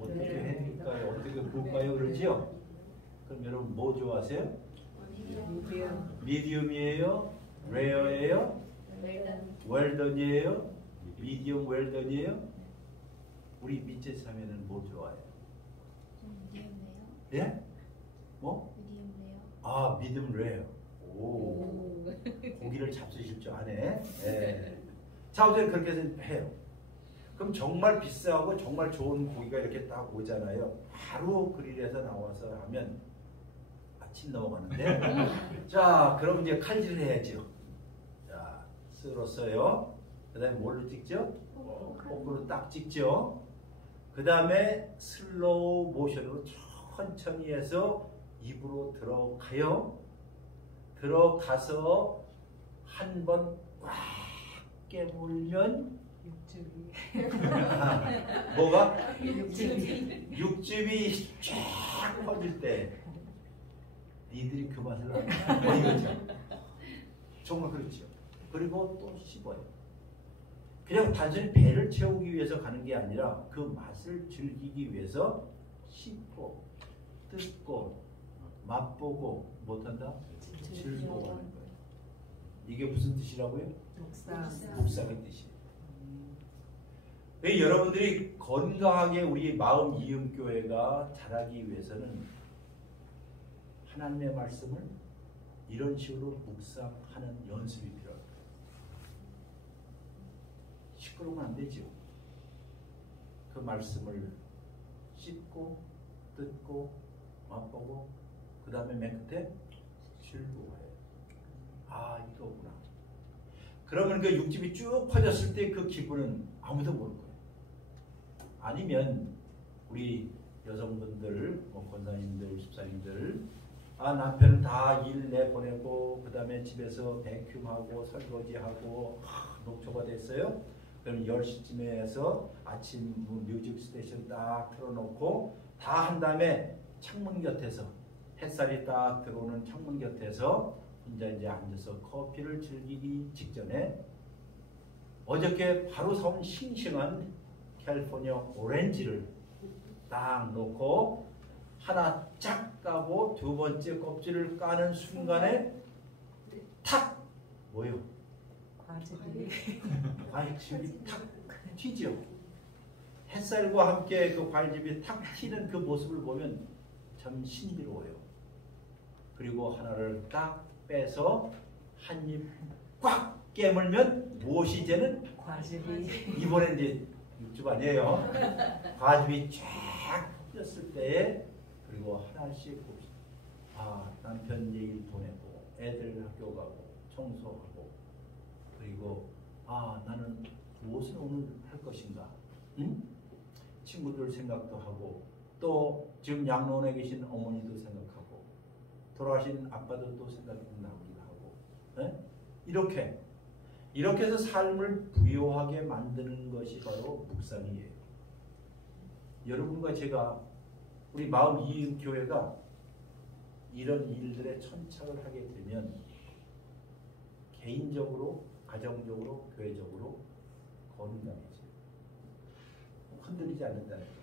어떻게 해드릴까요? 어떻게 볼까요? 그러지요? 그럼 여러분 뭐 좋아하세요? 미디움이에요? 레어예요? 웰던이에요? 미디움 웰던이에요? 우리 밑에 사면은 뭐 좋아해요? 미디움네요. 예? 뭐? 미디움네요. 아, 미디움 레어. 오. 고기를 잡수실 줄 아네. 예. 자, 어쨌든 그렇게 해요. 그럼 정말 비싸고 정말 좋은 고기가 이렇게 딱 오잖아요. 바로 그릴에서 나와서 하면 아침 넘어가는데. 자, 그럼 이제 칼질을 해야죠. 자, 썰었어요. 그 다음에 뭘로 찍죠? 포크로 딱 찍죠. 그 다음에 슬로우 모션으로 천천히 해서 입으로 들어가요. 들어가서 한 번 꽉 깨물면 뭐가? 육즙이 쫙 퍼질 때 니들이 그 맛을 알아. 이거죠. 정말 그렇죠. 그리고 또 씹어요. 그냥 단순히 배를 채우기 위해서 가는 게 아니라 그 맛을 즐기기 위해서 씹고 뜯고 맛보고 못한다? 즐기고 하는 거예요. 이게 무슨 뜻이라고요? 묵상의 뜻이에요. 여러분들이 건강하게 우리 마음 이음교회가 자라기 위해서는 하나님의 말씀을 이런 식으로 묵상하는 연습이 필요합니다. 시끄러우면 안 되죠. 그 말씀을 씹고 뜯고 맛보고 그 다음에 맨 끝에 즐거워해요. 아, 이거구나. 그러면 그 육즙이 쭉 퍼졌을 때 그 기분은 아무도 모를 거예요. 아니면 우리 여성분들, 권사님들, 집사님들, 아, 남편은 다 일 내보내고 그 다음에 집에서 베큐um하고 설거지하고 녹초가 됐어요. 그럼 10시쯤에 해서 아침 뮤직 스테이션 딱 틀어놓고 다 한 다음에 창문 곁에서 햇살이 딱 들어오는 창문 곁에서 혼자 이제 앉아서 커피를 즐기기 직전에 어저께 바로 사온 싱싱한 캘리포니아 오렌지를 딱 놓고 하나 쫙 까고 두 번째 껍질을 까는 순간에 탁 뭐요? 과일즙이 탁 튀죠. 햇살과 함께 그 과일즙이 탁 튀는 그 모습을 보면 참 신비로워요. 그리고 하나를 딱 빼서 한 입 꽉 깨물면 무엇이 되는? 과즙이. 이번엔 이제 육즙 아니에요. 과즙이 쫙 폈을 때에 그리고 하나씩 봅시다. 아, 남편 얘기를 보내고 애들 학교 가고 청소하고 그리고 아, 나는 무엇을 오늘 할 것인가? 응? 친구들 생각도 하고 또 지금 양로원에 계신 어머니도 생각하고 돌아가신 아빠도 또 생각나기도 하고 이렇게 해서 삶을 부요하게 만드는 것이 바로 묵상이에요. 여러분과 제가 우리 마음 이음 교회가 이런 일들에 천착을 하게 되면 개인적으로, 가정적으로, 교회적으로 건강해져요. 흔들리지 않는다는 거예요.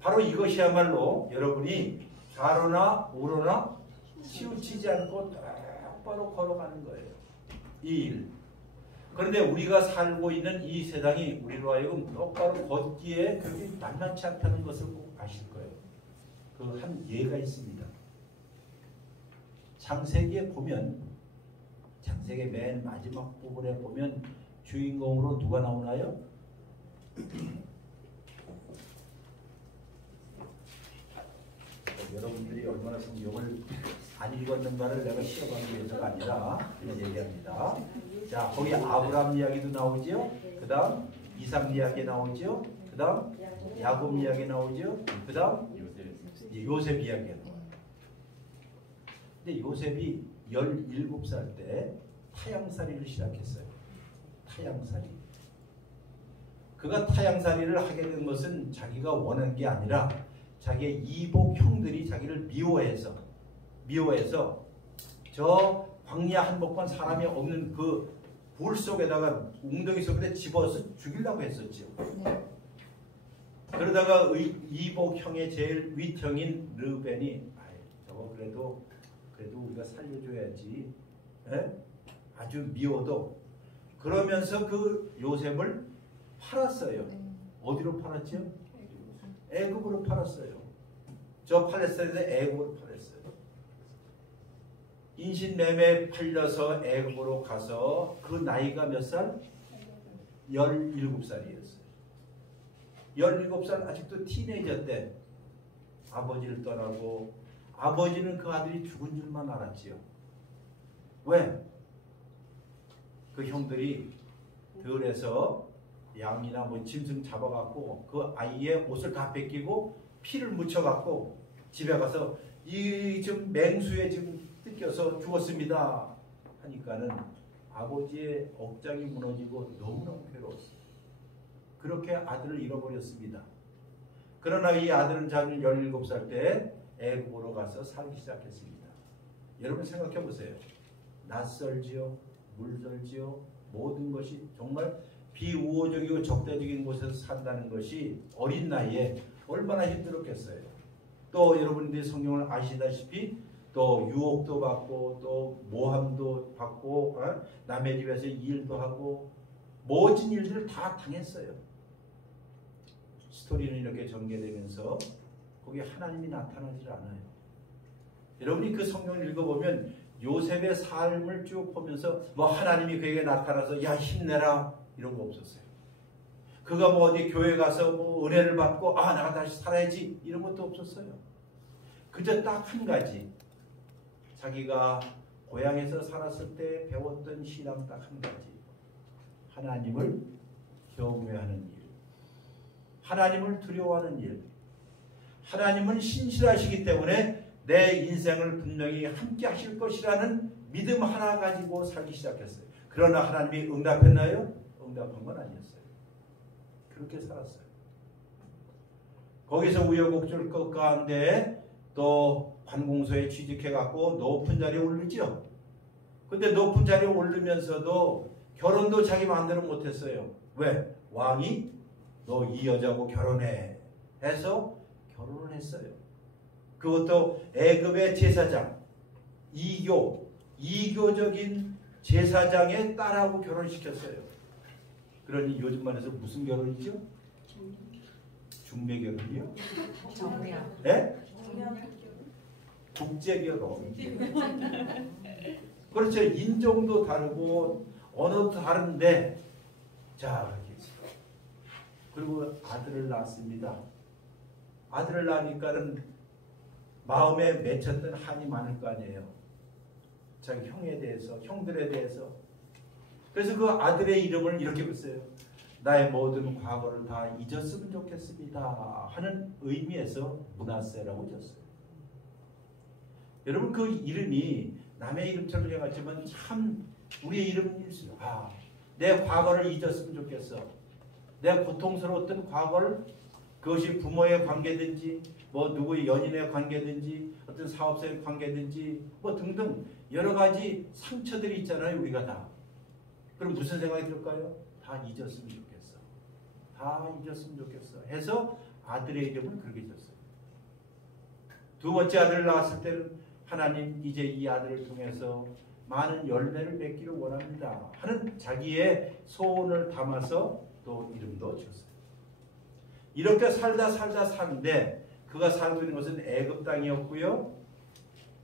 바로 이것이야말로 여러분이 좌로나 우로나 치우치지 않고 똑바로 걸어가는 거예요. 이 일. 그런데 우리가 살고 있는 이 세상이 우리로 하여금 똑바로 걷기에 그렇게 만만치 않다는 것을 꼭 아실 거예요. 그 한 예가 있습니다. 창세기에 보면, 창세기 맨 마지막 부분에 보면 주인공으로 누가 나오나요? 여러분들이 얼마나 성경을 안 읽었는가를 내가 시험하기 위해서가 아니라 그냥 얘기합니다. 자, 거기 아브라함 이야기도 나오죠. 그 다음 이삭 이야기 나오죠. 그 다음 야곱 이야기 나오죠. 그 다음 요셉 이야기가 나와요. 근데 요셉이 17살 때 타향살이를 시작했어요. 타향살이. 그가 타향살이를 하게 된 것은 자기가 원한 게 아니라 자기의 이복 형들이 자기를 미워해서 저 광야 한복판 사람이 없는 그 불 속에다가 웅덩이 속에 집어서 죽이려고 했었죠. 그러다가 이복 형의 제일 윗형인 르벤이 저거 그래도 우리가 살려줘야지. 아주 미워도 그러면서 그 요셉을 팔았어요. 어디로 팔았죠? 애굽으로 팔았어요. 저 팔레스타인에서 애굽으로 팔았어요. 인신매매 팔려서 애굽으로 가서 그 나이가 몇 살? 17살이었어요. 17살 아직도 티네이저 때 아버지를 떠나고 아버지는 그 아들이 죽은 줄만 알았지요. 왜? 그 형들이 들에서 양이나 뭐 짐승 잡아갖고 그 아이의 옷을 다 뺏기고 피를 묻혀갖고 집에 가서 이 지금 맹수에 지금 뜯겨서 죽었습니다 하니까는 아버지의 억장이 무너지고 너무너무 괴로웠어요. 그렇게 아들을 잃어버렸습니다. 그러나 이 아들은 자기 17살 때 애굽으로 가서 살기 시작했습니다. 여러분 생각해 보세요. 낯설지요, 물설지요, 모든 것이 정말 비우호적이고 적대적인 곳에서 산다는 것이 어린 나이에 얼마나 힘들었겠어요. 또 여러분들이 성경을 아시다시피 또 유혹도 받고 또 모함도 받고 남의 집에서 일도 하고 모든 일들을 다 당했어요. 스토리는 이렇게 전개되면서 거기에 하나님이 나타나질 않아요. 여러분이 그 성경을 읽어보면 요셉의 삶을 쭉 보면서 뭐 하나님이 그에게 나타나서 야 힘내라 이런 거 없었어요. 그가 뭐 어디 교회 가서 뭐 은혜를 받고 내가 다시 살아야지 이런 것도 없었어요. 그저 딱 한 가지, 자기가 고향에서 살았을 때 배웠던 신앙 딱 한 가지, 하나님을 경외하는 일, 하나님을 두려워하는 일. 하나님은 신실하시기 때문에 내 인생을 분명히 함께 하실 것이라는 믿음 하나 가지고 살기 시작했어요. 그러나 하나님이 응답했나요? 응답한 건 아니었어요. 그렇게 살았어요. 거기서 우여곡절 끝 가운데 또 관공서에 취직해갖고 높은 자리에 오르죠. 근데 높은 자리에 오르면서도 결혼도 자기 마음대로 못했어요. 왜? 왕이 너 이 여자하고 결혼해 해서 결혼을 했어요. 그것도 애굽의 제사장, 이교적인 제사장의 딸하고 결혼시켰어요. 그러니 요즘 말해서 무슨 결혼이죠? 중매 결혼이요? 정량. 네? 국제 결혼. 그렇죠. 인종도 다르고 언어도 다른데 자 그리고 아들을 낳았습니다. 아들을 낳으니까는 마음에 맺혔던 한이 많을 거 아니에요. 자기 형에 대해서, 형들에 대해서. 그래서 그 아들의 이름을 이렇게 붙여요. 나의 모든 과거를 다 잊었으면 좋겠습니다 하는 의미에서 므낫세라고 졌어요. 여러분 그 이름이 남의 이름처럼 생각하지만 참 우리의 이름일 수 내 과거를 잊었으면 좋겠어. 내 고통스러웠던 과거를 그것이 부모의 관계든지 뭐 누구의 연인의 관계든지 어떤 사업자의 관계든지 뭐 등등 여러 가지 상처들이 있잖아요. 우리가 다. 그럼 무슨 생각이 들까요? 다 잊었으면 좋겠어. 다 잊었으면 좋겠어 해서 아들의 이름을 그렇게 졌어요. 두 번째 아들을 낳았을 때는 하나님 이제 이 아들을 통해서 많은 열매를 맺기를 원합니다 하는 자기의 소원을 담아서 또 이름도 지었어요. 이렇게 살다 사는데 그가 살고 있는 것은 애굽 땅이었고요.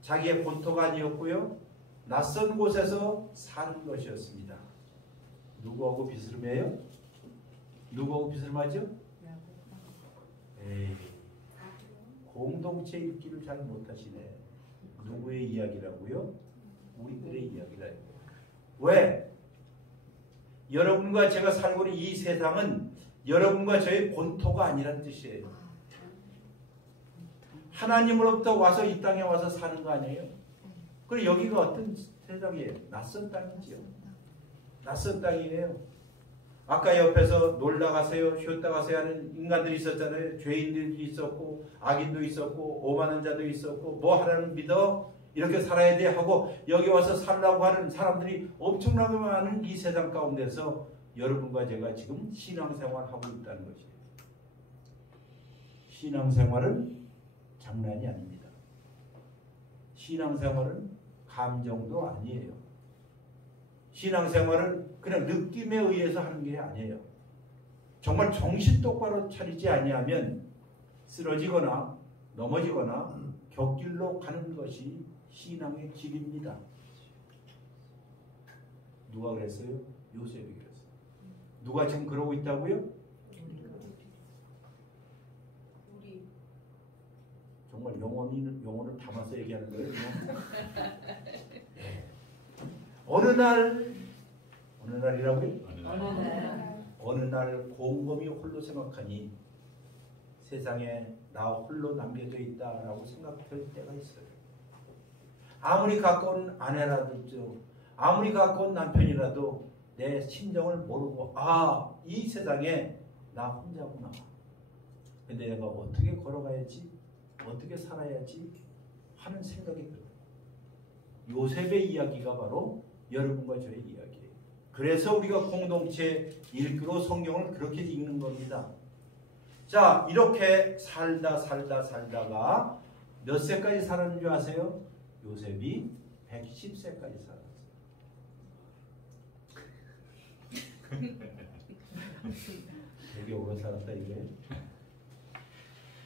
자기의 본토가 아니었고요. 낯선 곳에서 사는 것이었습니다. 누구하고 비스름해요? 누구하고 비스름하죠? 에이, 공동체 읽기를 잘 못하시네. 누구의 이야기라고요? 우리들의 이야기다. 왜? 여러분과 제가 살고 있는 이 세상은 여러분과 저의 본토가 아니라는 뜻이에요. 하나님으로부터 와서 이 땅에 와서 사는 거 아니에요? 그리고 여기가 어떤 세상이에요? 낯선 땅이지요. 낯선 땅이에요. 아까 옆에서 놀다 가세요, 쉬었다 가세요 하는 인간들이 있었잖아요. 죄인들도 있었고 악인도 있었고 오만한 자도 있었고 뭐 하나님 믿어? 이렇게 살아야 돼 하고 여기 와서 살라고 하는 사람들이 엄청나게 많은 이 세상 가운데서 여러분과 제가 지금 신앙생활을 하고 있다는 것이에요. 신앙생활은 장난이 아닙니다. 신앙생활은 감정도 아니에요. 신앙생활은 그냥 느낌에 의해서 하는 게 아니에요. 정말 정신 똑바로 차리지 아니하면 쓰러지거나 넘어지거나 곁길로 가는 것이 신앙의 길입니다. 누가 그랬어요? 요셉이 그랬어요. 누가 지금 그러고 있다고요? 정말 영혼을 담아서 얘기하는 거예요. 네. 어느 날이라고요? 어느 날 곰곰이 홀로 생각하니 세상에 나 홀로 남겨져 있다라고 생각할 때가 있어요. 아무리 가까운 아내라도 아무리 가까운 남편이라도 내 심정을 모르고 이 세상에 나 혼자구나. 근데 내가 어떻게 걸어가야지? 어떻게 살아야지? 하는 생각이 들어요. 요셉의 이야기가 바로 여러분과 저의 이야기예요. 그래서 우리가 공동체 읽기로 성경을 그렇게 읽는 겁니다. 자, 이렇게 살다가 몇 세까지 살았는 줄 아세요? 요셉이 110세까지 살았어요. 되게 오래 살았다 이거예요.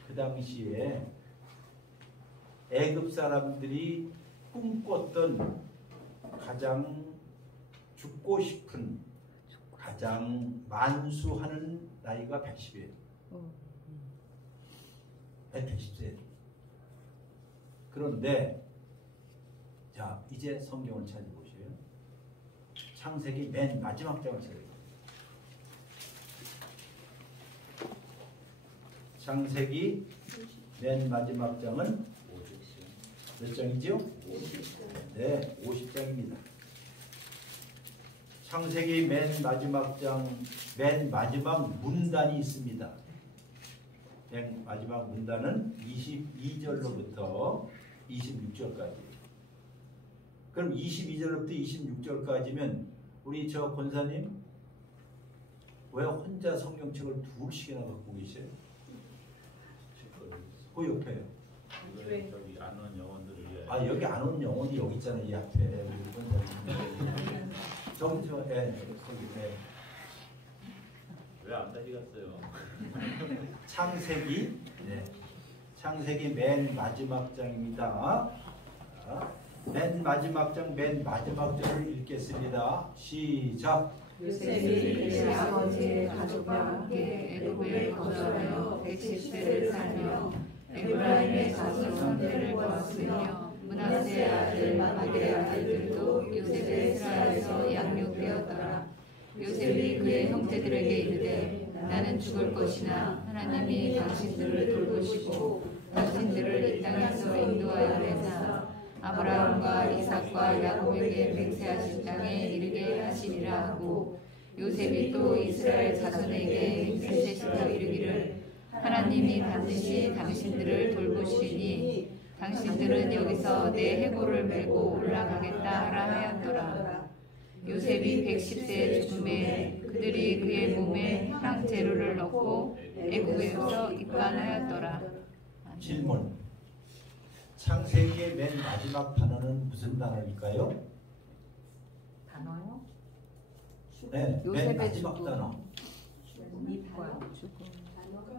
그 당시에 애굽 사람들이 꿈꿨던 가장 죽고 싶은 가장 만수하는 나이가 110이에요. 110세. 그런데 자, 이제 성경을 찾아보세요. 창세기 맨 마지막 장을 찾아보세요. 창세기 맨 마지막 장은 몇 장이죠? 50장. 네, 50장입니다. 창세기 맨 마지막 장, 맨 마지막 문단이 있습니다. 맨 마지막 문단은 22절로부터 26절까지. 그럼 22절로부터 26절까지면 우리 저 권사님 왜 혼자 성경책을 둘씩이나 갖고 계세요? 그 옆에요. 저기 안 온 영혼들을 위해. 여기 안 온 영혼이 여기 있잖아요. 이 앞에. 거기 왜 안 가져갔어요? 창세기, 창세기 맨 마지막 장입니다. 맨 마지막 장, 맨 마지막 절을 읽겠습니다. 시작. 요셉이 그의 아버지의 가족과 함께 애굽에 거주하여 110세를 살며 에브라임의 자손들을 보았으며 므낫세 아들 마므의 아들들도 요셉의 스라에서 양육되었더라. 요셉이 그의 형제들에게 이르되 나는 죽을 것이나 하나님이 당신들을 돌보시고 당신들을 이 땅에서 인도하여 내사 아브라함과 이삭과 야곱에게 맹세하신 땅에 이르게 하시리라 하고 요셉이 또 이스라엘 자손에게 맹세시켜 이르기를 하나님이 반드시 당신들을 돌보시리니 당신들은 여기서 내 해골을 메고 올라가겠다 하라 하였더라. 요셉이 110세에 죽음에 그들이 그의 몸에 향 재료를 넣고 애굽에서 입관하였더라. 질문. 창세기의 맨 마지막 단어는 무슨 단어일까요? 단어요? 네, 맨 요셉의 마지막 죽음. 단어. 입관.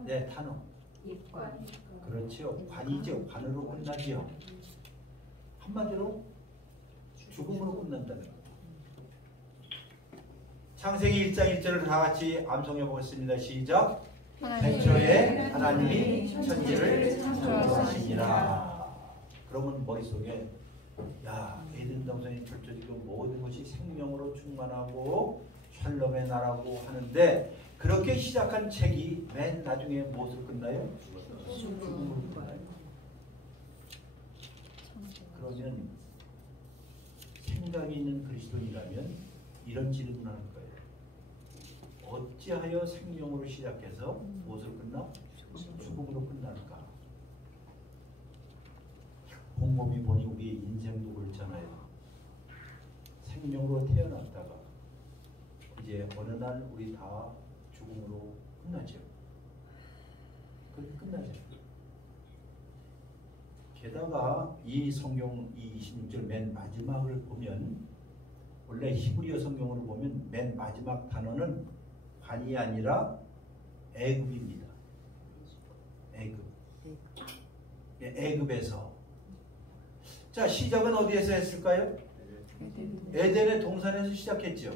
네, 단어. 입관. 그렇죠. 관이죠. 관으로 끝나죠. 한마디로 죽음으로 끝난다는 거예요. 창세기 1장 1절을 다 같이 암송해 보겠습니다. 시작. 태초에 하나님이 천지를 창조하시니라. 그러면 머릿속에 야, 에덴 동산이 펼쳐지고 모든 것이 생명으로 충만하고 샬롬의 나라고 하는데 그렇게 시작한 책이 맨 나중에 무엇으로 끝나요? 죽음으로 끝나요. 그러면 생각이 있는 그리스도인이라면 이런 질문을 할 거예요. 어찌하여 생명으로 시작해서 무엇으로 끝나? 죽음으로 끝날까? 곰곰이 보니 우리 인생도 그렇잖아요. 생명으로 태어났다가 이제 어느 날 우리 다 죽음으로 끝나죠. 그렇게 끝나죠. 게다가 이 성경 이 26절 맨 마지막을 보면 원래 히브리어 성경으로 보면 맨 마지막 단어는 관이 아니라 애굽입니다. 애굽. 애굽에서. 자, 시작은 어디에서 했을까요? 에덴의 동산에서 시작했죠.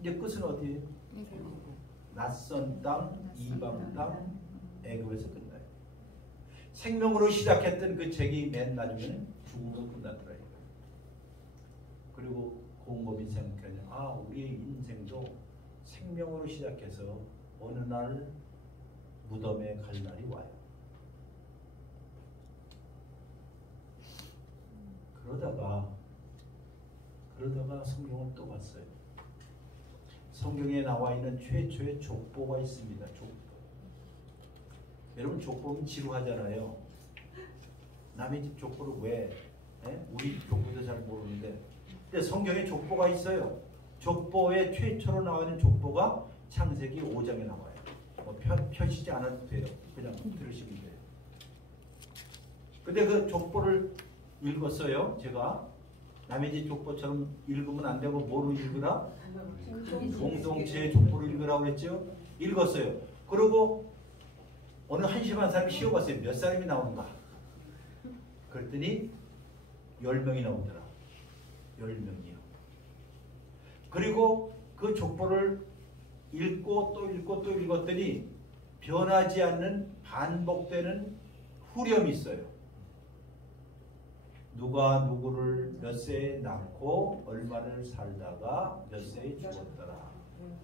이제 끝은 어디예요? 낯선 땅, 이방 땅, 애굽에서 끝나요. 생명으로 시작했던 그 책이 맨 나중에는 죽음으로 끝났더라고요. 그리고 곰곰이 생각하면 아, 우리의 인생도 생명으로 시작해서 어느 날 무덤에 갈 날이 와요. 그러다가 성경을 또 봤어요. 성경에 나와 있는 최초의 족보가 있습니다. 족보. 여러분 족보는 지루하잖아요. 남의 집 족보를 왜? 우리 집 족보도 잘 모르는데. 근데 성경에 족보가 있어요. 족보의 최초로 나와 있는 족보가 창세기 5장에 나와요. 펴시지 않아도 돼요. 그냥 들으시면 돼요. 근데 그 족보를 읽었어요. 제가 남의 집 족보처럼 읽으면 안 되고 뭐로 읽으라? 공동체의 족보를 읽으라고 그랬죠. 읽었어요. 그리고 어느 한심한 사람이 시험봤어요. 몇 사람이 나오는가? 그랬더니 10명이 나오더라. 10명이요. 그리고 그 족보를 읽고 또 읽고 또 읽었더니 변하지 않는 반복되는 후렴이 있어요. 누가 누구를 몇 세에 낳고 얼마를 살다가 몇 세에 죽었더라.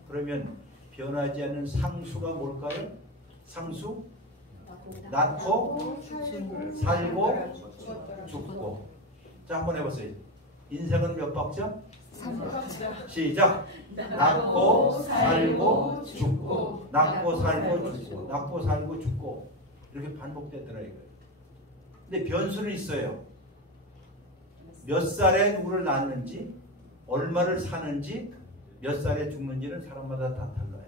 그러면 변하지 않는 상수가 뭘까요? 상수? 낳고 살고 죽고. 자, 한번 해보세요. 인생은 몇 박자? 3박자. 시작. 낳고 살고 죽고, 낳고 살고 죽고, 낳고 살고 죽고, 이렇게 반복되더라 이거예요. 근데 변수는 있어요. 몇 살에 누구를 낳았는지, 얼마를 사는지, 몇 살에 죽는지는 사람마다 다 달라요.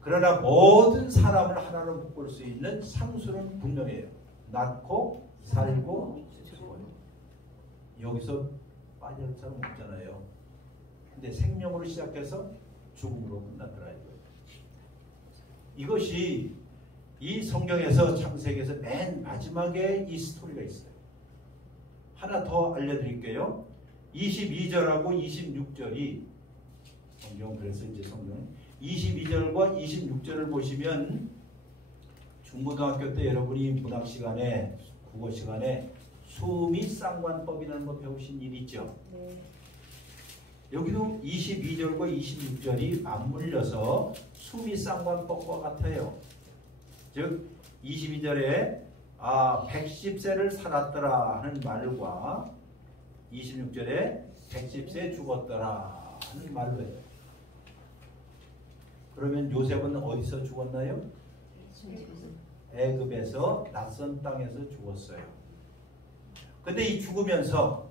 그러나 모든 사람을 하나로 묶을 수 있는 상수는 분명해요. 낳고 살고 죽어요. 여기서 빠질 사람 없잖아요. 근데 생명으로 시작해서 죽음으로 끝났더라 이거예요. 이것이 이 성경에서 창세기에서 맨 마지막에 이 스토리가 있어요. 하나 더 알려드릴게요. 22절하고 26절이 성경, 그래서 이제 성경 22절과 26절을 보시면 중고등학교 때 여러분이 문학 시간에, 국어 시간에 수미 쌍관법이라는 거 배우신 일 있죠? 여기도 22절과 26절이 맞물려서 수미쌍관법과 같아요. 즉 22절에 110세를 살았더라 하는 말과 26절에 110세 죽었더라 하는 말로 해요. 그러면 요셉은 어디서 죽었나요? 애굽에서 낯선 땅에서 죽었어요. 근데 이 죽으면서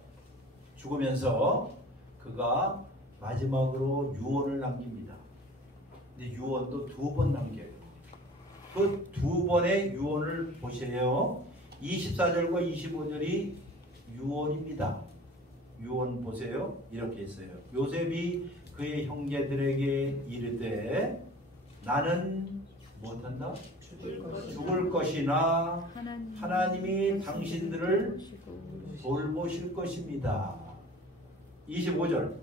그가 마지막으로 유언을 남깁니다. 근데 유언도 2번 남겨요. 그 2번의 유언을 보세요. 24절과 25절이 유언입니다. 유언 보세요. 이렇게 있어요. 요셉이 그의 형제들에게 이르되 나는 못한다? 죽을 것이나 하나님이 당신들을 돌보실 것입니다. 25절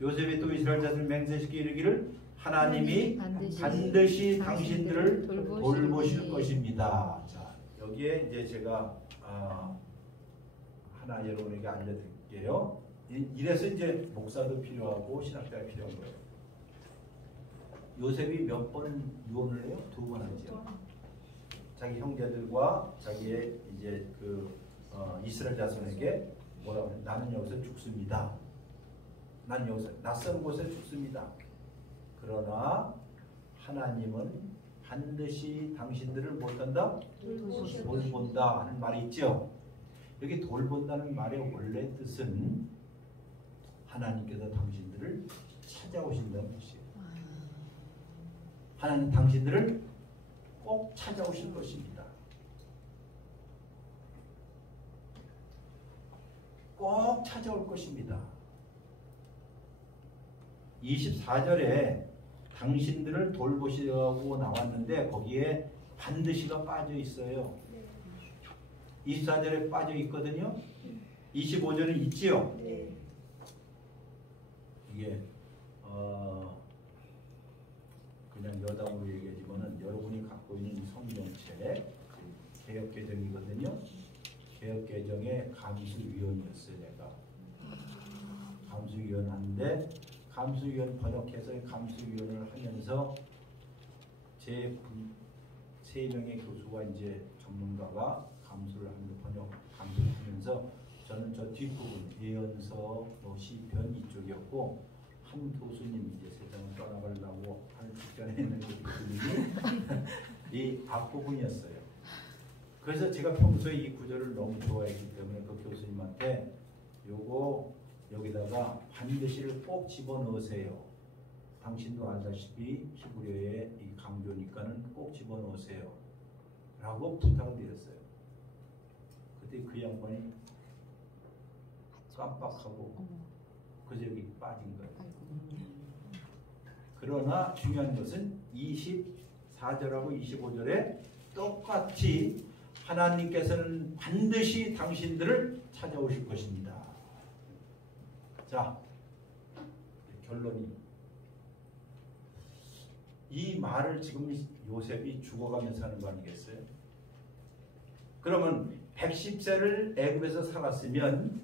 요셉이 또 이스라엘 자손을 맹세시켜 이르기를 하나님이 반드시 당신들을 돌보실 것입니다. 자, 여기에 이제 제가 하나 여러분에게 알려드릴게요. 이래서 이제 목사도 필요하고 신학자가 필요한 거예요. 요셉이 몇 번 유언을 해요? 2번 하죠. 자기 형제들과 자기의 이제 이스라엘 자손에게 뭐라고 해요? 나는 여기서 죽습니다. 나는 여기서 낯선 곳에 죽습니다. 그러나 하나님은 반드시 당신들을 못한다? 돌본다 하는 말이 있죠. 여기 돌본다는 말의 원래 뜻은 하나님께서 당신들을 찾아오신다는 뜻이에요. 하나님 당신들을 꼭 찾아오실 것입니다. 꼭 찾아올 것입니다. 24절에 당신들을 돌보시라고 나왔는데 거기에 반드시가 빠져 있어요. 24절에 빠져 있거든요. 25절은 있지요. 이게 그냥 여담으로 얘기하지만은 여러분이 갖고 있는 성경책 개혁개정이거든요. 개혁개정의 감수위원이었어요. 내가 감수위원 하는데 감수위원 번역해서 감수위원을 하면서 제 3명의 교수와 이제 전문가가 감수를 하면서 감수를 하면서 저는 저 뒷부분 예언서 시편 이쪽이었고 한 교수님 이제 세상을 떠나가려고 할 직전에 있는 교수님이 이 앞부분이었어요. 그래서 제가 평소에 이 구절을 너무 좋아했기 때문에 그 교수님한테 요거 여기다가 반드시를 꼭 집어넣으세요. 당신도 알다시피 히브리어의 이 강조니까는 꼭 집어넣으세요. 라고 부탁을 드렸어요. 그때 그 양반이 깜빡하고 그저 여기 빠진 거예요. 그러나 중요한 것은 24절하고 25절에 똑같이 하나님께서는 반드시 당신들을 찾아오실 것입니다. 자, 결론이 이 말을 지금 요셉이 죽어가면서 하는 거 아니겠어요? 그러면 110세를 애굽에서 살았으면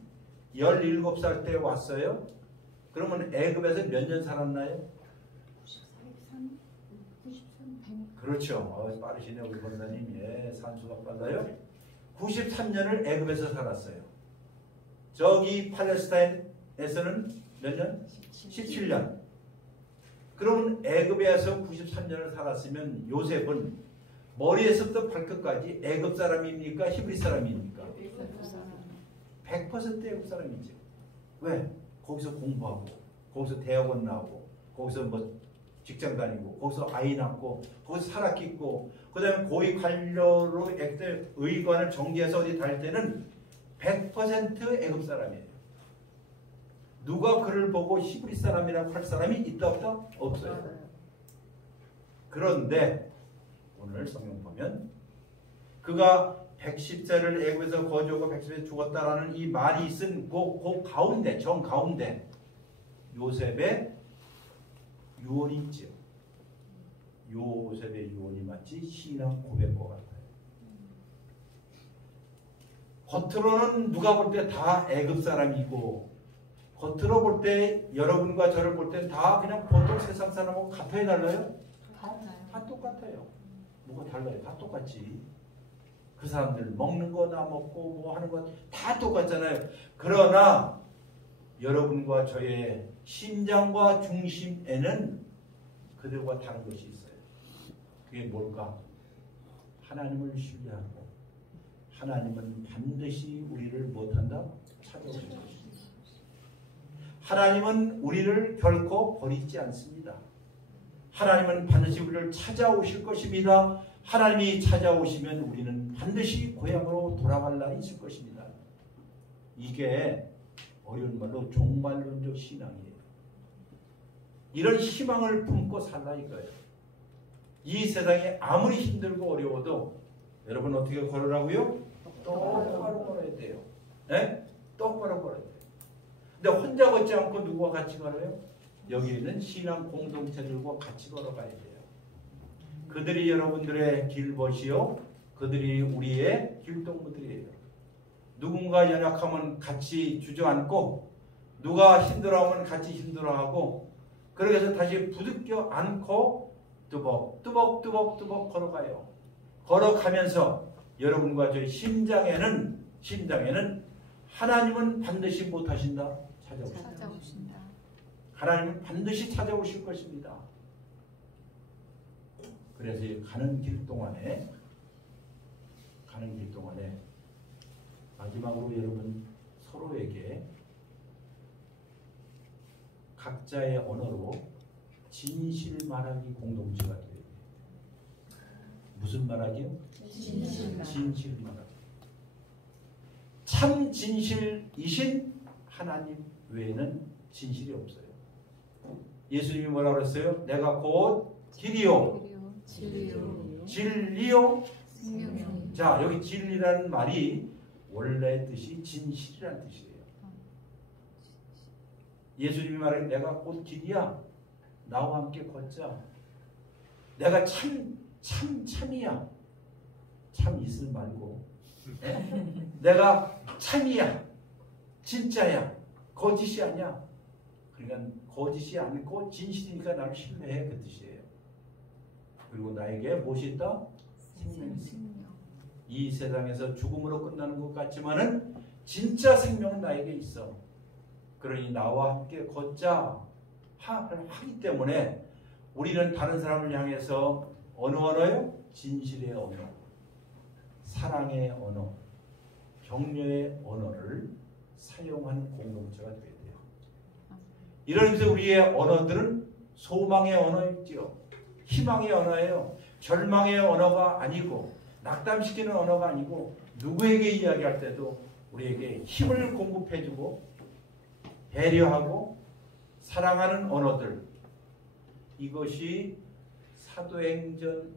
17살 때 왔어요. 그러면 애굽에서 몇 년 살았나요? 93. 그렇죠. 빠르시네요 우리 권사님. 예, 산수가 빨라요. 93년을 애굽에서 살았어요. 저기 팔레스타인에서는 몇 년? 17년. 그러면 애굽에서 93년을 살았으면 요셉은 머리에서부터 발끝까지 애굽 사람입니까? 히브리 사람입니까? 100% 애굽 사람이죠. 왜? 거기서 공부하고, 거기서 대학원 나오고, 거기서 뭐 직장 다니고, 거기서 아이 낳고, 거기서 살았겠고, 그 다음에 고위 관료로 의관을 정지해서 어디 다닐 때는 100% 애굽 사람이에요. 누가 그를 보고 히브리 사람이라고 할 사람이 있다 없다? 없어요. 그런데 오늘 성경 보면 그가 110세를 애굽에서 거주하고 110세에 죽었다라는 이 말이 있은 그 가운데, 정 가운데 요셉의 유언이 있죠. 요셉의 유언이 마치 신앙 고백과 같아요. 겉으로는 누가 볼 때 다 애굽 사람이고 겉으로 볼 때 여러분과 저를 볼 때 다 그냥 보통 세상 사람하고 같아요, 달라요? 다 똑같아요. 뭐가 달라요? 다 똑같지. 그 사람들 먹는 거 나 먹고 뭐 하는 거 다 똑같잖아요. 그러나 여러분과 저의 심장과 중심에는 그들과 다른 것이 있어요. 그게 뭘까? 하나님을 신뢰하고 하나님은 반드시 우리를 못한다? 찾아오실 것입니다. 하나님은 우리를 결코 버리지 않습니다. 하나님은 반드시 우리를 찾아오실 것입니다. 하나님이 찾아오시면 우리는 반드시 고향으로 돌아갈 날이 있을 것입니다. 이게 어려운 말로 종말론적 신앙이에요. 이런 희망을 품고 살라 이거예요. 이 세상에 아무리 힘들고 어려워도 여러분 어떻게 걸으라고요? 똑바로 걸어야 돼요. 네? 똑바로 걸어야 돼요. 근데 혼자 걷지 않고 누구와 같이 걸어요? 여기 있는 신앙 공동체들과 같이 걸어가야 돼요. 그들이 여러분들의 길벗이요, 그들이 우리의 길동무들이에요. 누군가 연약하면 같이 주저앉고 누가 힘들어하면 같이 힘들어하고 그렇게 해서 다시 부둥켜 안고 뚜벅뚜벅 걸어가요. 걸어가면서 여러분과 저희 심장에는 하나님은 반드시 못하신다? 찾아오신다. 하나님은 반드시 찾아오실 것입니다. 그래서 가는 길 동안에 마지막으로 여러분 서로에게 각자의 언어로 진실 말하기 공동체가 돼요. 무슨 말하기요? 진실 말하기. 참 진실이신 하나님 외에는 진실이 없어요. 예수님이 뭐라고 그랬어요? 내가 곧 길이요 진리요 생명이요. 자, 여기 진리라는 말이 원래 뜻이 진실이라는 뜻이에요. 예수님이 말하기 내가 곧 길이야. 나와 함께 걷자. 내가 참이야. 참 있을 말고. 내가 참이야. 진짜야. 거짓이 아니야. 그러니까 거짓이 아니고 진실이니까 나를 신뢰해 그 뜻이에요. 그리고 나에게 무엇이 있다? 생명. 이 세상에서 죽음으로 끝나는 것 같지만은 진짜 생명은 나에게 있어. 그러니 나와 함께 걷자 하기 때문에 우리는 다른 사람을 향해서 어느 언어요? 진실의 언어, 사랑의 언어, 격려의 언어를 사용하는 공동체가 되어야 돼요. 이런 의미에서 우리의 언어들은 소망의 언어이지요. 희망의 언어예요. 절망의 언어가 아니고 낙담시키는 언어가 아니고 누구에게 이야기할 때도 우리에게 힘을 공급해주고 배려하고 사랑하는 언어들, 이것이 사도행전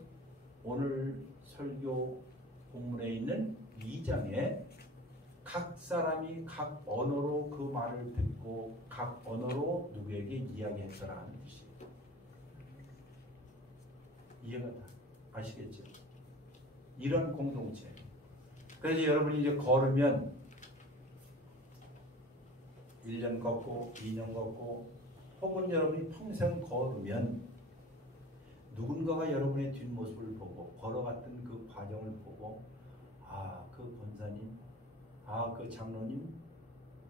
오늘 설교 본문에 있는 2장에 각 사람이 각 언어로 그 말을 듣고 각 언어로 누구에게 이야기했더라 하는 뜻이에요. 이해가 다 아시겠죠? 이런 공동체. 그래서 여러분이 이제 걸으면 1년 걷고 2년 걷고 혹은 여러분이 평생 걸으면 누군가가 여러분의 뒷모습을 보고 걸어갔던 그 과정을 보고 아, 그 권사님, 아, 그 장로님,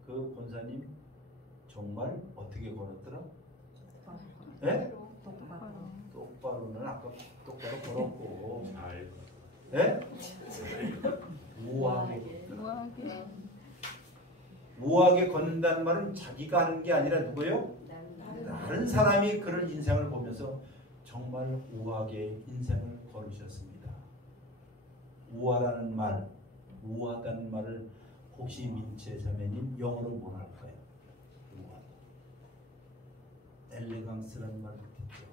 그 권사님 정말 어떻게 걸었더라? 네? 똑바로는 아까 똑바로 걸었고 네? 우아하게 걷는다는 말은 자기가 하는 게 아니라 누구예요? 다른 사람이 그런 인생을 보면서 정말 우아하게 인생을 걸으셨습니다. 우아라는 말, 우아하다는 말을 혹시 민채 자매님 영어로 뭘 할까요? 엘레강스라는 말 듣겠죠.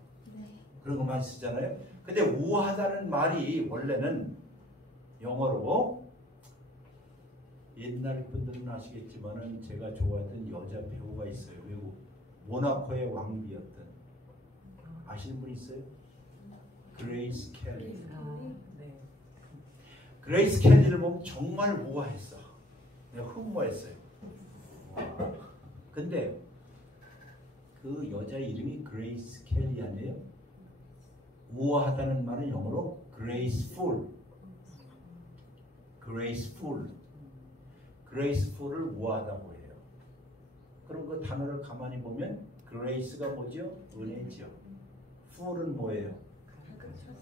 그런 거 많이 쓰잖아요. 근데 우아하다는 말이 원래는 영어로 옛날 분들은 아시겠지만은 제가 좋아했던 여자 배우가 있어요. 외국 모나코의 왕비였던 아시는 분 있어요? 그레이스 켈리. 그레이스 켈리를 보면 정말 우아했어. 내가 흠모했어요. 근데 그 여자 이름이 그레이스 켈리 아니에요? 우아하다는 말은 영어로 graceful. graceful을 우아하다고 해요. 그럼 그 단어를 가만히 보면 grace가 뭐죠? 은혜죠. full은 뭐예요?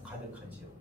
가득하죠.